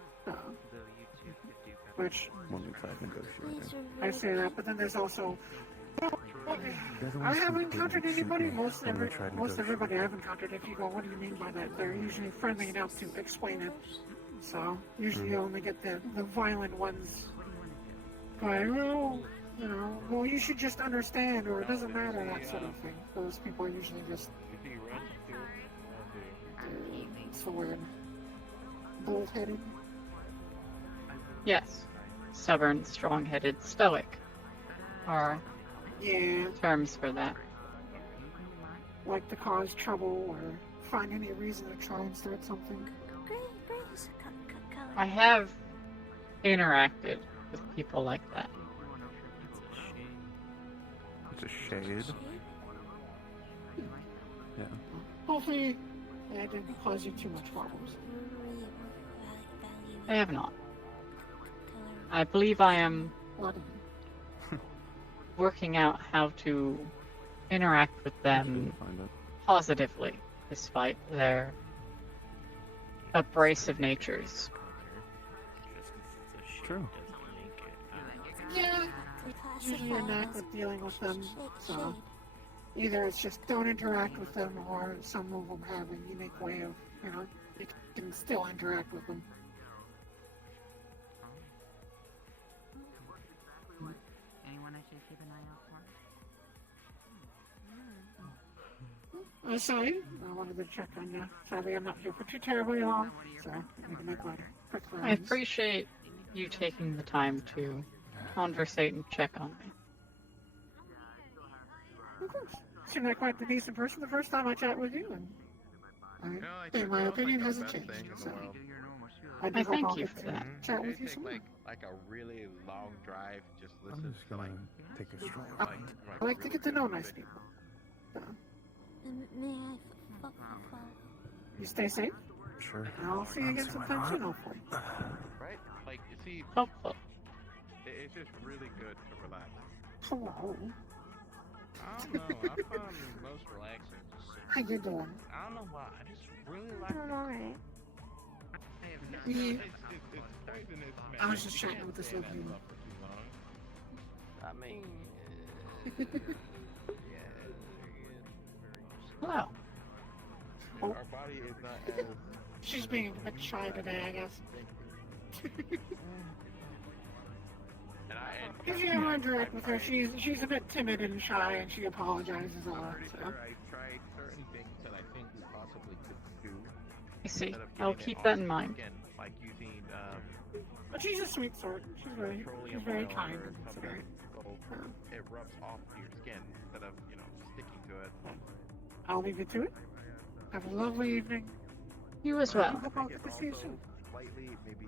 Which, when we tried negotiating. I say that, but then there's also, They're the I ones who haven't didn't encountered shoot anybody, me most when we tried everybody negotiating. I've encountered, if you go, what do you mean by that? They're usually friendly enough to explain it. So, usually you only get the violent ones going, well, you know, well, you should just understand, or it doesn't matter, that sort of thing. Those people are usually just, what's the word? Bullheaded? Yes. Stubborn, strong-headed, stoic are terms for that. Like to cause trouble or find any reason to try and start something. I have interacted with people like that. It's a shade. Yeah. Hopefully, that didn't cause you too much problems. I have not. I believe I am working out how to interact with them positively, despite their abrasive natures. True. Yeah, usually you're not with dealing with them, so either it's just don't interact with them, or some of them have a unique way of, you know, you can still interact with them. Anyone I should keep an eye out for? Sorry, I wanted to check on you. Sorry, I'm not here for too terribly long, so I need to make my quick I rounds. appreciate you taking the time to conversate and check on me. Of course. Seem like quite the decent person the first time I chat with you, and my opinion hasn't changed. So I do I hope thank I'll you get for to that. chat with you some more. Like a really long drive, just I'm listen just to like. gonna take a stroll. I like to get to know nice people. So, May I follow? you stay safe. Sure. And I'll see you again sometime soon, hopefully. Right? Like, you see, Hopeful. it's just really good to relax. Hello. I don't know. I found most relaxing just sitting. How you doing? I don't know why. I just really like Doing alright. Yeah. Titan is I was just chatting with this little human. I mean, Hello. Oh. Our body is not as. She's being a bit shy today, I guess. If you ever interact with her, she's a bit timid and shy, and she apologizes a lot. So. I tried certain things that I think we possibly could do. I see. instead of I'll getting keep it that on in mind. skin, like using But she's a sweet sort. She's very petroleum kind oil or and something, considerate. so it rubs off your skin instead of sticking to it. I'll leave you to it. Have a lovely evening. You as well. I hope I'll get to see you soon. Slightly, maybe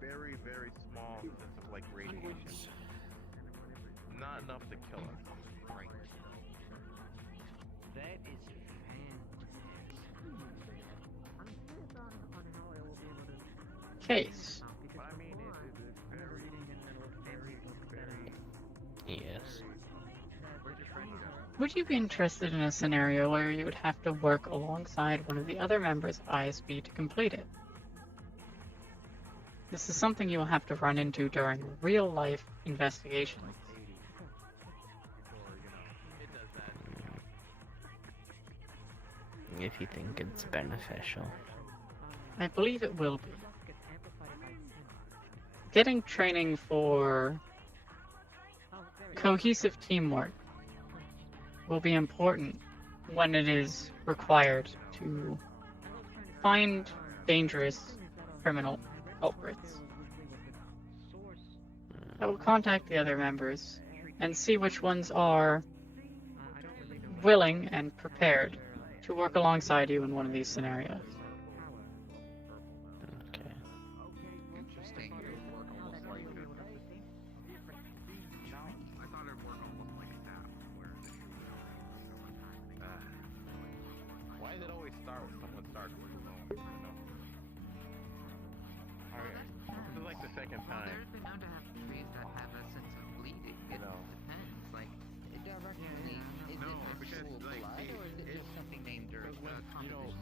very, very small sense of like radiation. Not enough to kill us. Right. that is fantastic. Case. But I mean, it's very, Yes. Would you be interested in a scenario where you would have to work alongside one of the other members of ISB to complete it? This is something you will have to run into during real-life investigations. If you think it's beneficial. I believe it will be. Getting training for cohesive teamwork will be important when it is required to find dangerous criminal culprits. I will contact the other members and see which ones are willing and prepared to work alongside you in one of these scenarios. second time. There's been known to have trees that have a sense of bleeding. It depends. Like, directly, is it actual blood, or is it just something named Because when,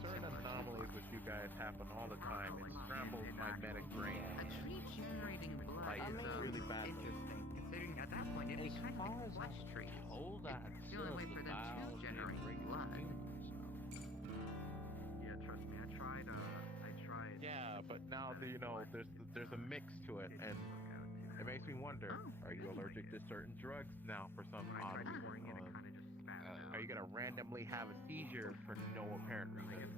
certain anomalies with you guys happen all the time, it scrambles my medic brain. A tree generating blood Like, is really bad. interesting, considering at that point it'd be kind of like flesh trees. Hold that. It's the only way for them to generate blood. Yeah, trust me, I tried. Yeah, but now there's a mix to it, and it makes me wonder: are you allergic to certain drugs now for some odd reason? Are you gonna randomly have a seizure for no apparent reason?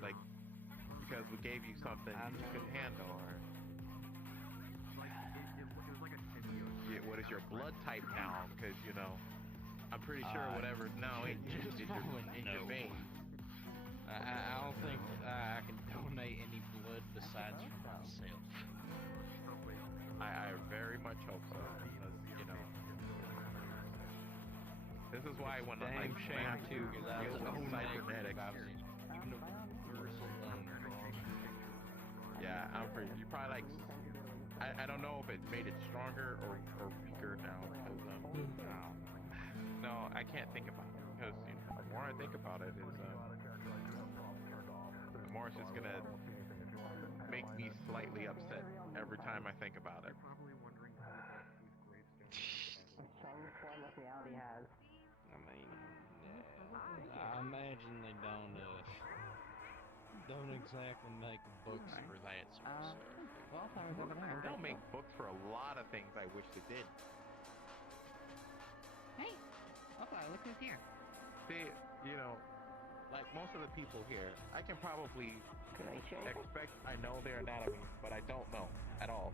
Like because we gave you something you couldn't handle, or what is your blood type now? Because I'm pretty sure whatever's now in you is your veins. I don't think I can donate any blood besides for myself. I very much hope so. Because, this is why when I Damn shame too, because I was deal with cybernetics. universal Yeah, I'm pretty. You probably I don't know if it made it stronger or weaker now. Because, no, I can't think about it. Because the more I think about it, the more it's just gonna make me slightly upset every time I think about it. I mean, I imagine they don't exactly make books for that sort of stuff. They don't make books for a lot of things I wish they did. Hey, look who's here. See, like most of the people here, I can probably expect I know their anatomy, but I don't know at all.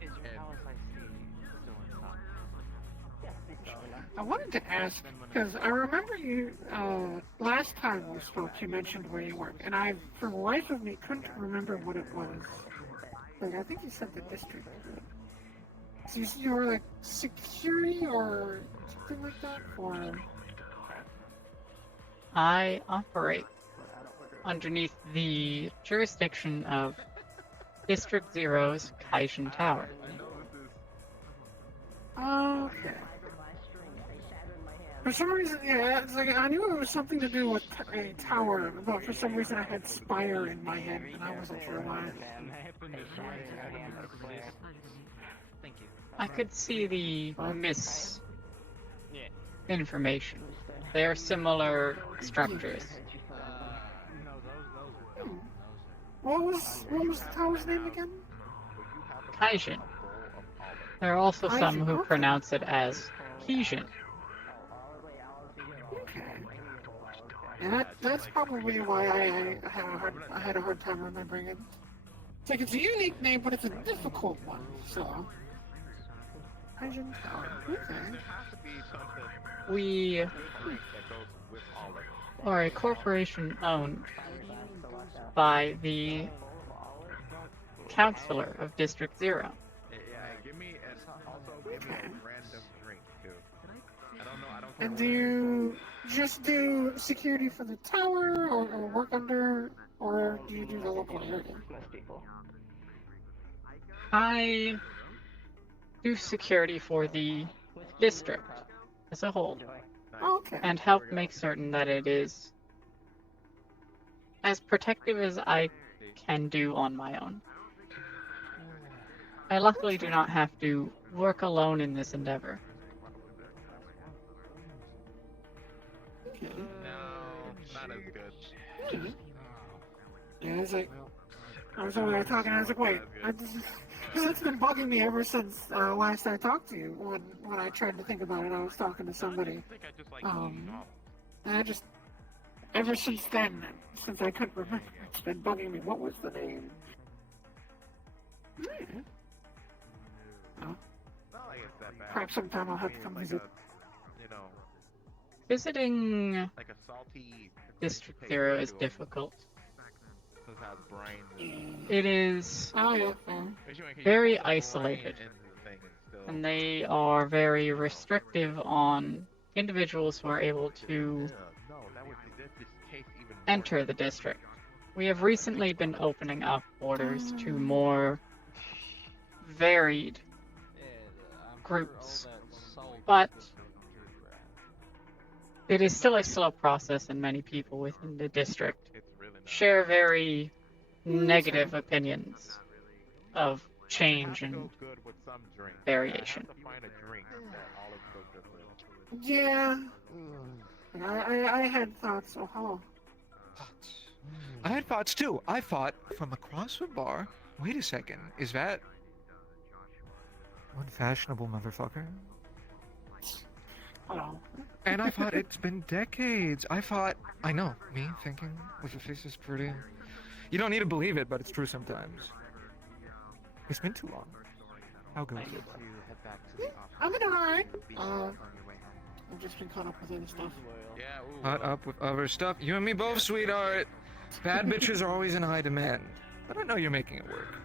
Is your palace I see still intact? I wanted to ask, because I remember you, last time we spoke, you mentioned where you work, and I, for the life of me, couldn't remember what it was. Like, I think you said the district. So you were like security or something like that? Or... I operate underneath the jurisdiction of District Zero's Kaijin Tower. Okay. For some reason, yeah, it's like I knew it was something to do with a tower, but for some reason I had Spire in my head, and I wasn't sure why. I could see the misinformation. They are similar structures. What was the tower's name again? Kaijin. There are also some who pronounce it as Kijin. Okay. And that's probably why I had a hard time remembering it. It's like it's a unique name, but it's a difficult one, so... Kaijin Tower. Okay. We are a corporation owned by the Councilor of District Zero. Give me a random drink too. I don't And do you just do security for the tower, or work under, or do you do the local area? I do security for the district as a whole, Okay. and help make certain that it is as protective as I can do on my own. I luckily do not have to work alone in this endeavor. Okay. No, not as good. Yeah, it's like, I was over there talking, I was like, wait, it's been bugging me ever since last I talked to you. When I tried to think about it, I was talking to somebody. And I just, ever since then, since I couldn't remember, it's been bugging me. What was the name? Oh. Perhaps sometime I'll have to come visit. Visiting Like a salty District Zero is difficult. This has brains. It is very isolated, and they are very restrictive on individuals who are able to enter the district. We have recently been opening up borders to more varied groups, but it is still a slow process, and many people within the district share very negative opinions of change and variation. Yeah. I had thoughts, so hello. I had thoughts too. I thought from across the bar. Wait a second, is that one fashionable motherfucker? Hello. And I thought it's been decades. I know, me thinking with a face is pretty. You don't need to believe it, but it's true sometimes. It's been too long. How goes it? I'm doing alright. I've just been caught up with other stuff. Caught up with other stuff. You and me both, sweetheart. Bad bitches are always in high demand. But I know you're making it work.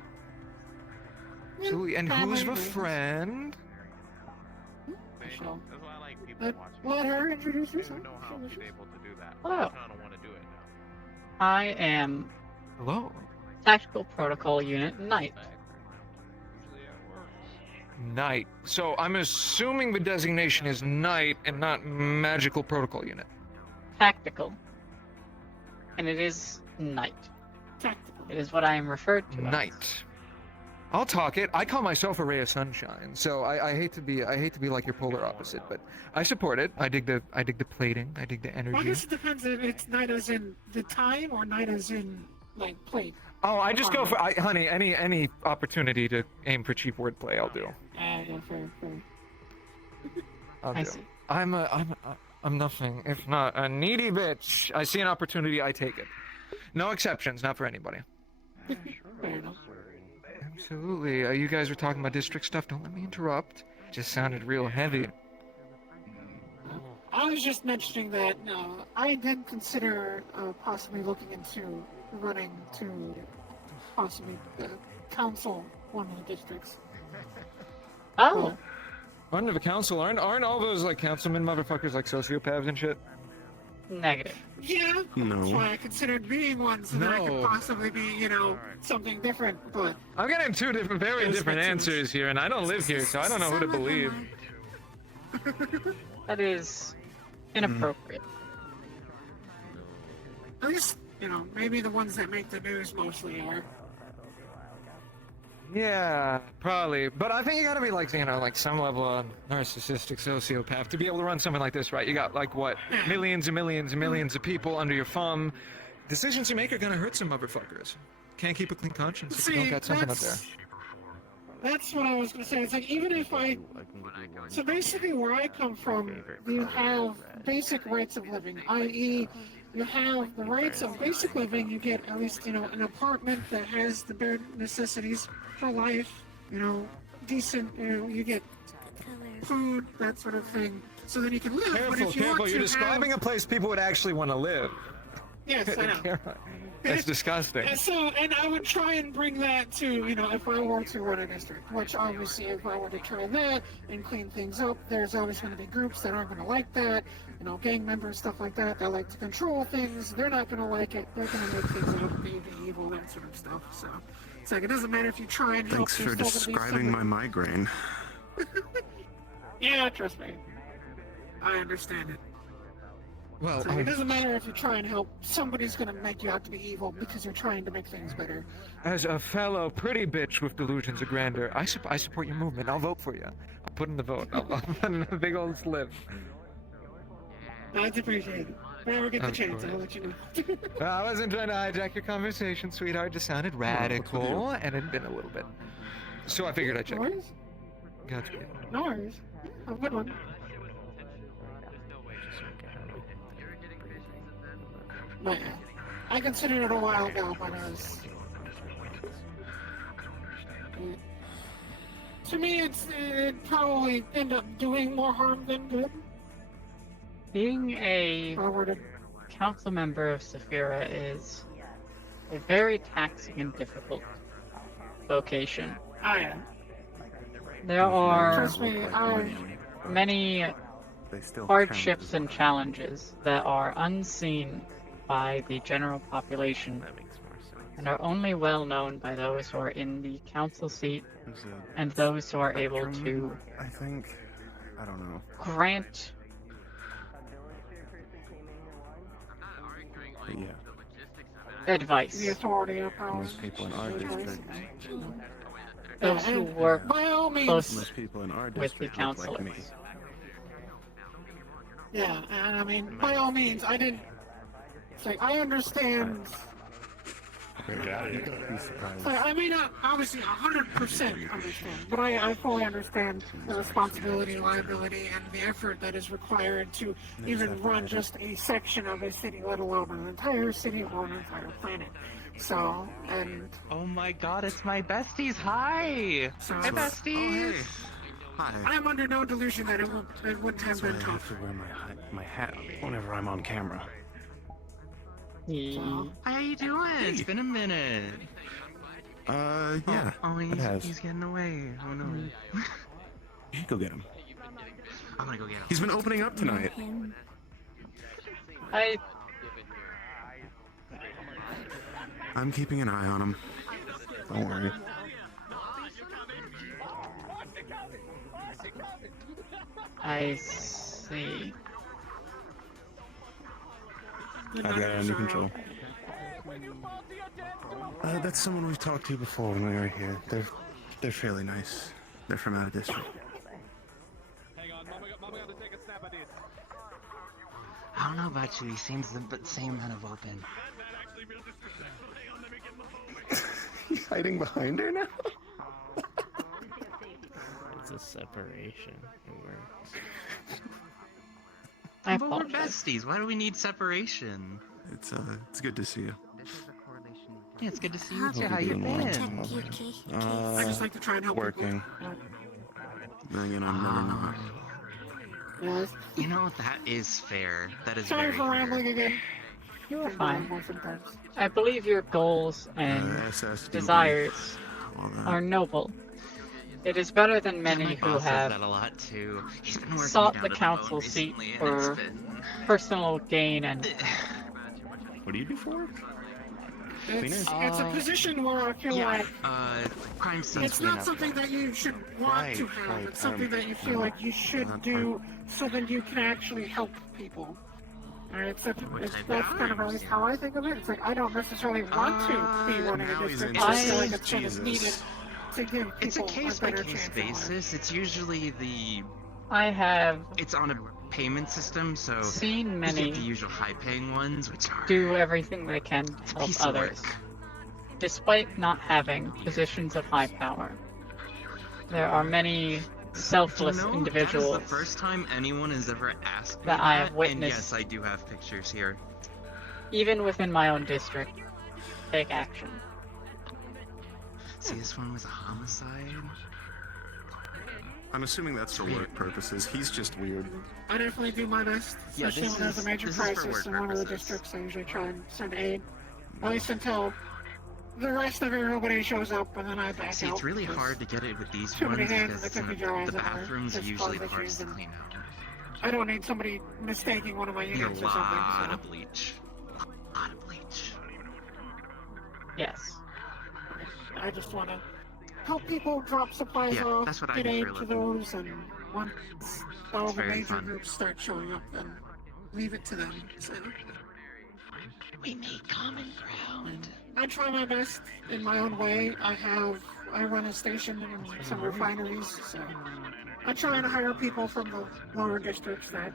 And who's the friend? Let her introduce herself. Hello. I am Hello. Tactical Protocol Unit Knight. Knight. So I'm assuming the designation is Knight and not Magical Protocol Unit. Tactical. And it is Knight. Tactical. It is what I am referred to as. Knight. I'll talk it. I call myself a ray of sunshine, so I hate to be like your polar opposite, but I support it. I dig the plating. I dig the energy. Well, I guess it depends if it's night as in the time or night as in like plate. Oh, I just go for honey. Any opportunity to aim for cheap wordplay, I'll do. Yeah, fair. I see. I'm nothing if not a needy bitch. I see an opportunity, I take it. No exceptions, not for anybody. Fair enough. Absolutely. You guys were talking about district stuff. Don't let me interrupt. Just sounded real heavy. I was just mentioning that I did consider possibly looking into running to possibly council one of the districts. Oh. Under the council, aren't all those like councilmen motherfuckers like sociopaths and shit? Negative. Yeah. No. That's why I considered being one, so that I could possibly be, something different. But I'm getting two very different answers here, and I don't live here, so I don't know who to believe. That is inappropriate. At least, maybe the ones that make the news mostly are. Yeah, probably. But I think you gotta be like some level of narcissistic sociopath to be able to run something like this, right? You got millions and millions and millions of people under your thumb. Decisions you make are gonna hurt some motherfuckers. Can't keep a clean conscience if you don't got something up there. That's what I was gonna say. It's like even if so basically where I come from, you have basic rights of living, i.e. you have the rights of basic living. You get at least, an apartment that has the bare necessities for life, decent, you get food, that sort of thing, so then you can live. Careful, you're describing a place people would actually want to live. Yes, I know. That's disgusting. And I would try and bring that to, if I were to run a district, which obviously if I were to try that and clean things up, there's always going to be groups that aren't going to like that, gang members, stuff like that like to control things. They're not going to like it. They're going to make things out to be evil, that sort of stuff. So it's like, it doesn't matter if you try and help. Thanks for describing my migraine. Yeah, trust me. I understand it. Well, so it doesn't matter if you try and help. Somebody's going to make you out to be evil because you're trying to make things better. As a fellow pretty bitch with delusions of grandeur, I support your movement. I'll vote for you. I'll put in the vote. I'll put in a big old slip. I'd appreciate it. If I ever get the chance, I'll let you know. I wasn't trying to hijack your conversation, sweetheart. Just sounded radical, and it'd been a little bit. So I figured I'd check. No worries. Gotcha. No worries. Have a good one. But I considered it a while ago, but to me, it probably end up doing more harm than good. Being a council member of Saphira is a very taxing and difficult vocation. Oh, yeah. There are Trust me, many hardships and challenges that are unseen by the general population and are only well known by those who are in the council seat and those who are able to, I think, I don't know. grant But yeah. advice. The authority of power. Most people in our district. Those who work by all means, close Most people in our with the district look councilors. like me. yeah, and I mean, by all means, I didn't. It's like I understand. So I may not obviously 100% understand, but I fully understand the responsibility, liability, and the effort that is required to even run just a section of a city, let alone an entire city or an entire planet. So, and Oh my god, it's my besties! Hi! So, Hi, besties! Hi. I'm under no delusion that it wouldn't have That's why been I have tough. to wear my hat whenever I'm on camera. Yeah. How you doing? It's been a minute. Yeah. Oh, it has. he's getting away. Oh no. You should go get him. I'm gonna go get him. He's been opening up tonight. I'm keeping an eye on him. Don't worry. I see. I've got it under control. That's someone we've talked to before when we were here. They're fairly nice. They're from out of district. Hang on, Mama got to take a snap at this. I don't know about you, he seems the same amount of open. He's hiding behind her now? It's a separation. It works. But we're besties. Why do we need separation? It's good to see you. Yeah, it's good to see you Hope too. you're How you doing well. been? I just like to try and help working. Then again, I'm never not. Yes. You know, that is fair. That is Sorry very for fair. rambling again. You're fine. Sometimes. I believe your goals and SSDB. desires All that. are noble. It is better than many My who boss says have that a lot too. He's been working sought down the to the council bone seat recently, and for it's been... personal gain and What do you do for work? It's a position where I feel like crime scene it's not cleanup. something that you should want to have. Right. It's something that you feel like you should do so that you can actually help people. Alright, so that's kind of at least how I think of it. It's like I don't necessarily want to be running a district. I feel like it's kind of needed to give people It's a case by better case chance in life. basis. It's usually the... It's on a payment system, so... seen You many get the usual high-paying ones, which are... do everything they can to help piece of others, work. despite not having positions of high power. There are many selfless You know, individuals That is the first time anyone has ever asked me that I have and witnessed. yes, I do have pictures here. Even within my own district, take action. See, this one was a homicide. I'm assuming that's for work purposes. He's just weird. I definitely do my best, Yeah, especially this when there's a is- major this is for crisis work in one of the purposes. districts. I usually try and send aid, at least until the rest of everybody shows up, and then I back See, out. it's really because hard to get it with these too many ones hands in because the cookie jar, the as it were. bathrooms are Just usually cause the hardest to issues, clean out. I don't need somebody mistaking one of my Need a units or lot something. of bleach. A lot of bleach. Yes. So I just want to help people drop supplies Yeah, off, that's what I get do aid for a to living. those, and once all the very major fun. groups start showing up, then leave it to them. So We need common ground. I try my best in my own way. I run a station in some refineries, so I try to hire people from the lower districts that,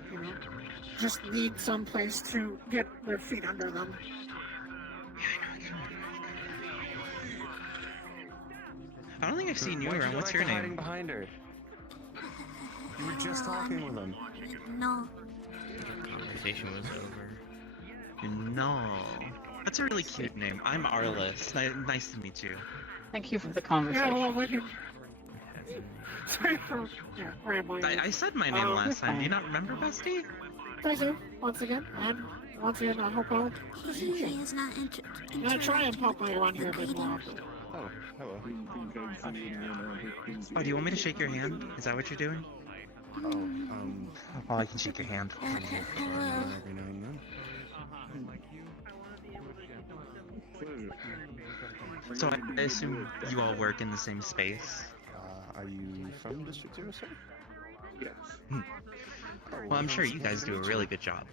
just need some place to get their feet under them. I don't think I've seen you Why'd around. go What's back your to hiding name? behind her? You were just talking with him. No. Conversation was over. No. That's a really cute name. I'm Arliss. Nice to meet you. Thank you for the Yeah, conversation. well, we can... Sorry for rambling. I said my name last time. Do you fine. not remember, bestie? Thank you, once again, and once again, I hope I'll see He you. is not And I try and pop my around here a bit more often. Oh, hello. Oh, do you want me to shake your hand? Is that what you're doing? Oh, I can shake your hand. Every now and then. So I assume you all work in the same space? Are you from District 0, sir? Yes. Well, I'm sure you guys do a really good job.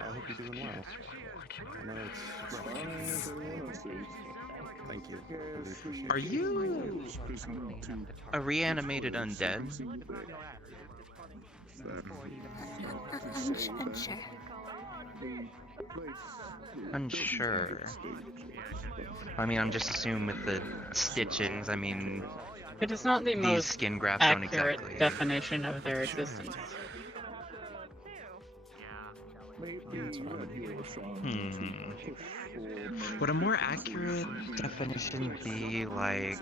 I hope you're doing well. I know it's rough. Thank you. Really appreciate it. Are you a reanimated undead? Unsure. Unsure. I mean, I'm just assuming with the stitchings, I mean... It is not the these most skin grafts don't accurate exactly... definition of their existence. Would a more accurate definition be like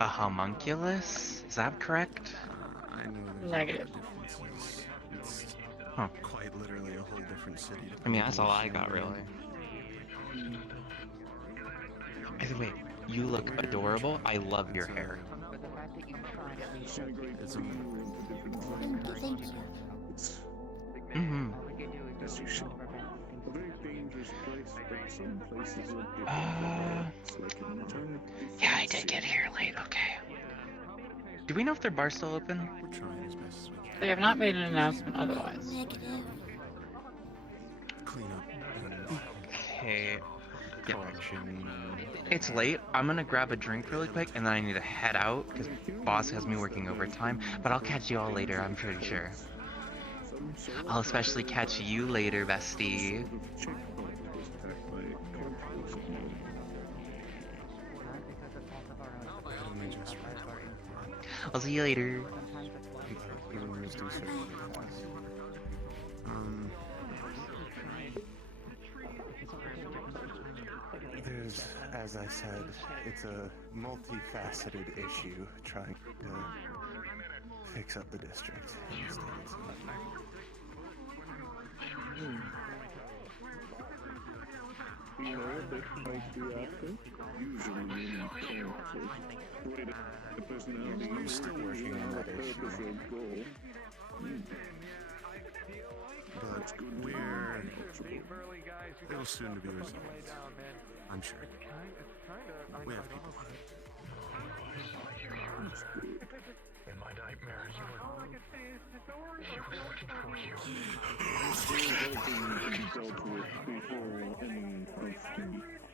a homunculus? Is that correct? I know Negative. It's Huh. quite literally a whole different city. I mean, that's all I got, really. By the way, you look adorable. I love your hair. It's Thank you. Mm-hmm. As you should. A very dangerous place, but some places are different. It's like an entire Yeah, I did get here late. Okay. Do we know if their bar's still open? We're trying as best as we can. They have not made an announcement otherwise. Negative. Clean up. Okay. Yeah. Correction. It's late. I'm gonna grab a drink really quick, and then I need to head out because boss has me working overtime. But I'll catch you all later. I'm pretty sure. I'll especially catch you later, bestie. I'll see you later. There's, as I said, it's a multifaceted issue trying to fix up the district in the States. You know what they might be after? Usually in characters. Right at the personality. I'm still working on that issue. Purpose or goal. But we're... it'll soon to be resolved. I'm sure. We have people. In my nightmare, she was looking for you. We're hoping to be dealt with before any of the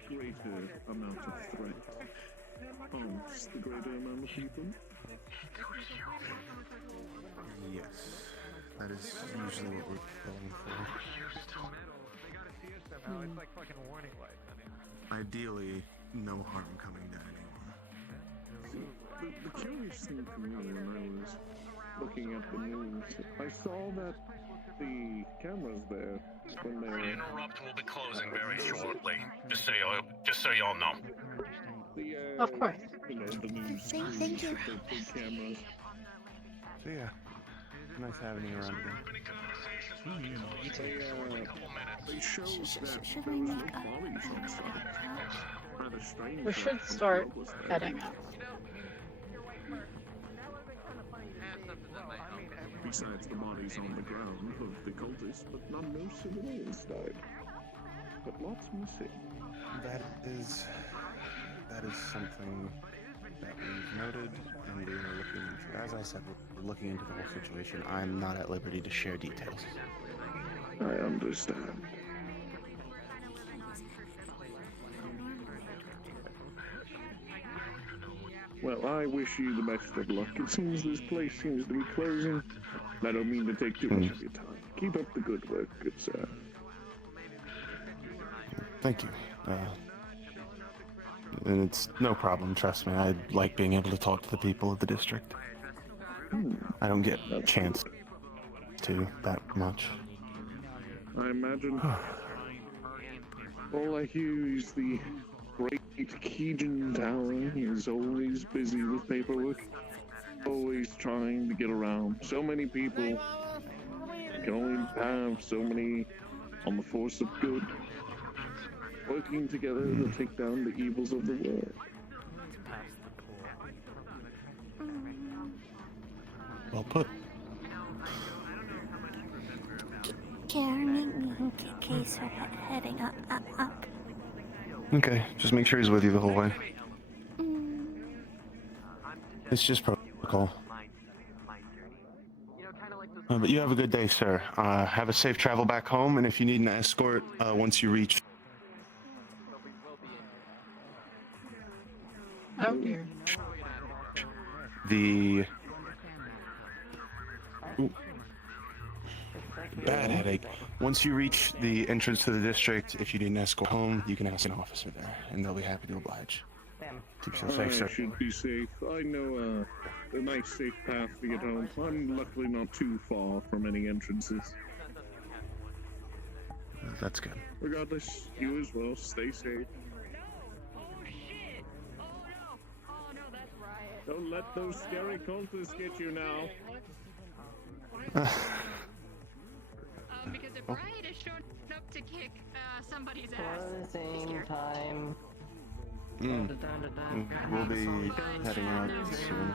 greater amount of threat. The greater amount of people? Yes. That is usually what we're going for. It's like fucking warning lights. Ideally, no harm coming to anyone. The curious thing for me when I was looking at the news, I saw that the cameras there when they were... The Interrupt will be closing very shortly. Just so y'all know. Of course. You know, the news Thank you. with the big cameras. So yeah, nice having you around again. They showed that Should there we was make no a... bodies on site. Rather strange. We should start heading out. Besides the bodies on the ground of the cultists, but no civilians died. But lots missing. That is something that we've noted and we are looking into. As I said, we're looking into the whole situation. I'm not at liberty to share details. I understand. Well, I wish you the best of luck. It seems this place seems to be closing. I don't mean to take too much of your time. Keep up the good work, good sir. Thank you. And it's no problem, trust me. I like being able to talk to the people of the district. I don't get a chance to that much. I imagine all I hear is the great Keegan Tower is always busy with paperwork, always trying to get around. So many people can only have so many on the force of good, working together to take down the evils of the world. Well put. Karen, in case we're heading up. Okay, just make sure he's with you the whole way. It's just protocol. But you have a good day, sir. Have a safe travel back home, and if you need an escort, once you reach... Oh dear. The... Ooh. Bad headache. Once you reach the entrance to the district, if you need an escort home, you can ask an officer there, and they'll be happy to oblige. Keep yourself safe, sir. I should be safe. I know a nice safe path to get home. I'm luckily not too far from any entrances. That's good. Regardless, you as well. Stay safe. Don't let those scary cultists get you now. Because if Riot is showing up to kick somebody's ass, Closing time. We'll be heading out soon.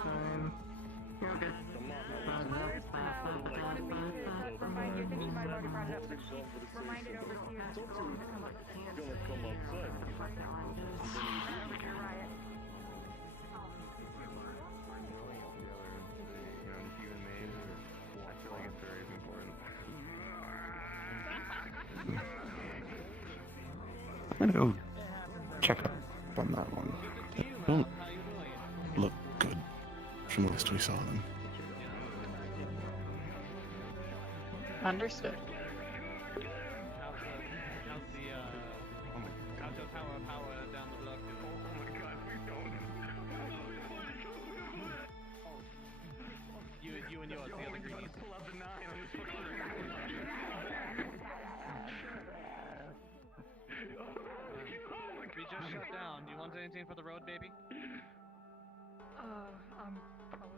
I'm gonna go check up on that one. They don't look good from the list we saw them. Understood. How's the power down the block? Oh my god, we don't. You and yours, the other greenies. Pull up the 9 on this We just shut down. Do you want anything for the road, baby?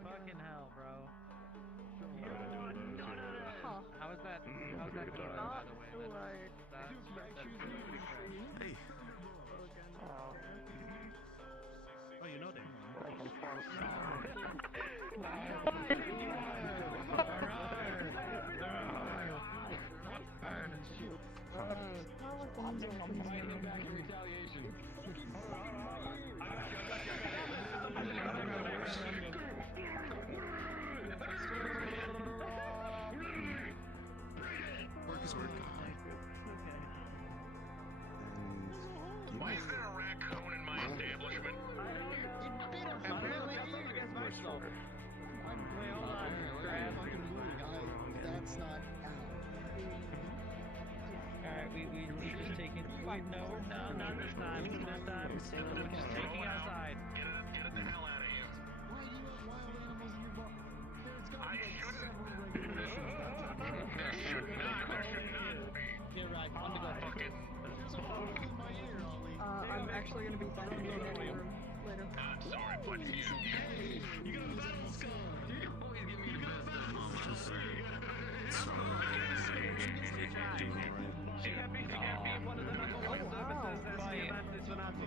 Fucking hell, bro. How is that? How's that going, by the way? Hey. Oh, you know that. Work is work. Why is there a raccoon in my establishment? That's not Alright, we just taking. No, not this time. This time, we're just taking outside. Get the hell out of here. Why do you have wild animals in your bar? I shouldn't. There should not be. Get right, I'm gonna go. Fucking. I'm actually gonna be back in the room later. I'm sorry, but you got a battle scar. You always give me the best battle scar. She can be one of the number one services as the event is for Nazi.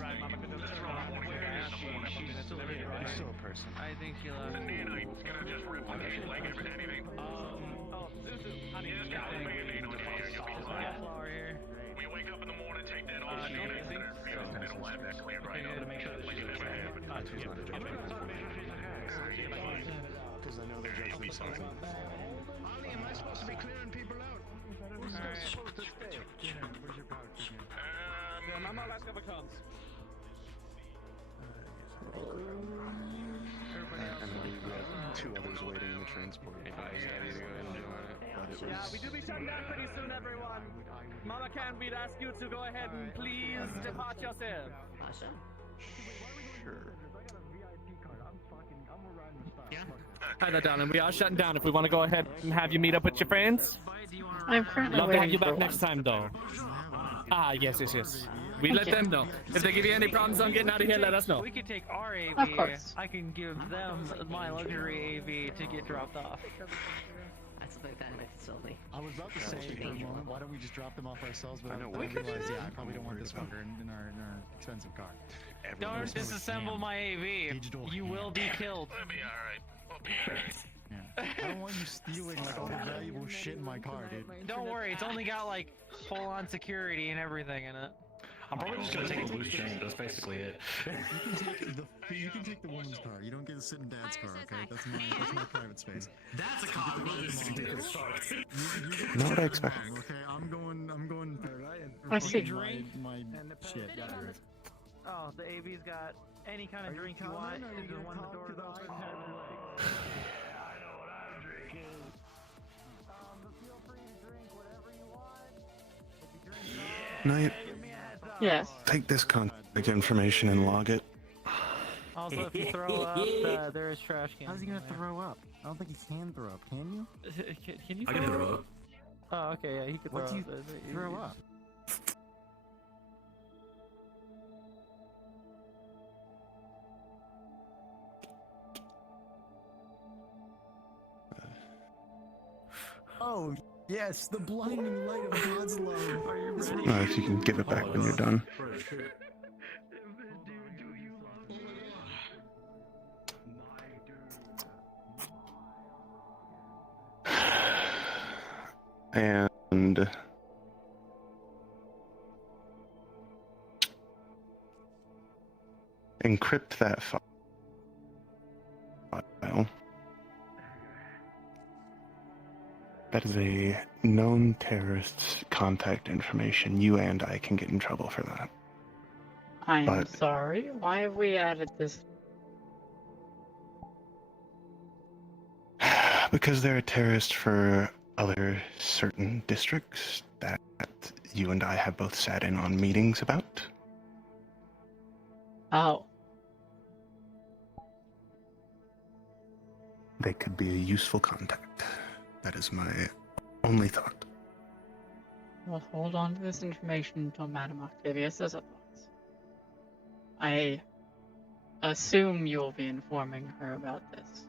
Right, Mama, she's still here, right? She's still a person. I think she left. The nanite's gonna just rip on his leg if anything. Honey, Yeah, the Band-Aid on here, you'll be fine. Flower here. When you wake up in the morning, take that off the nanite and it'll have that cleared right up. Like it never happened. Because I know they judge themselves. Ollie, am I supposed to be clearing people out? Who's supposed to stay? Where's your pouch? I'm not asking for cons. And we have 2 others waiting in the transport. Yeah, we do be shutting down pretty soon, everyone. Mama Can, we'd ask you to go ahead and please depart yourself. Sure. Hi there, darling. We are shutting down. If we want to go ahead and have you meet up with your friends. I'm currently Love to have waiting you back for next one. time, though. Ah, yes. We Thank let you. them know. If they give you any problems on getting out of here, let us know. We can take our AV. Of course. I can give them my luxury AV to get dropped off. That's like that in a facility. I was about to say for a moment, why don't we just drop them off ourselves? But I know, I we could do realized, that. yeah, I probably don't want this fucker in our expensive car. Don't disassemble my AV. You will be killed. We'll be alright. We'll be alright. Yeah. I don't want you stealing like all the valuable shit in my car, dude. Don't worry, it's only got like full-on security and everything in it. I'm probably just gonna take a loose chain. That's basically it. You can take the woman's car. You don't get to sit in Dad's car, okay? That's my private space. That's a conversation. You Not what I expect. Okay, I'm going. I see. My shit. Oh, the AV's got any kind of drink you want. Is the one the door is open. Knight, Yes. take this contact information and log it. Also, if you throw up, there is trash cans. How's he gonna throw up? I don't think he can throw up. Can you? Can you I can throw up. Oh, okay, yeah, he could throw What up. do you throw up? Oh, yes, the blinding light of God's love. Are you ready? If you can give it back when you're done. And encrypt that file. That is a known terrorist's contact information. You and I can get in trouble for that. I'm sorry. Why have we added this? Because they're a terrorist for other certain districts that you and I have both sat in on meetings about. Oh. They could be a useful contact. That is my only thought. Well, hold on to this information until Madame Octavia says otherwise. I assume you'll be informing her about this.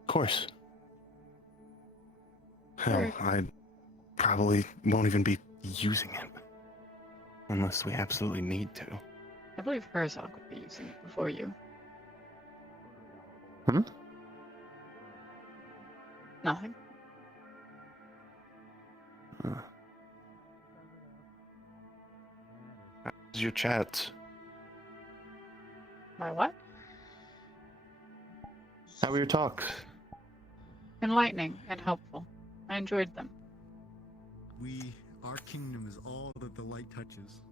Of course. Hell, I probably won't even be using it. Unless we absolutely need to. I believe Herzog would be using it before you. Hmm? Nothing. How's your chats? My what? How were your talks? Enlightening and helpful. I enjoyed them. Our kingdom is all that the light touches.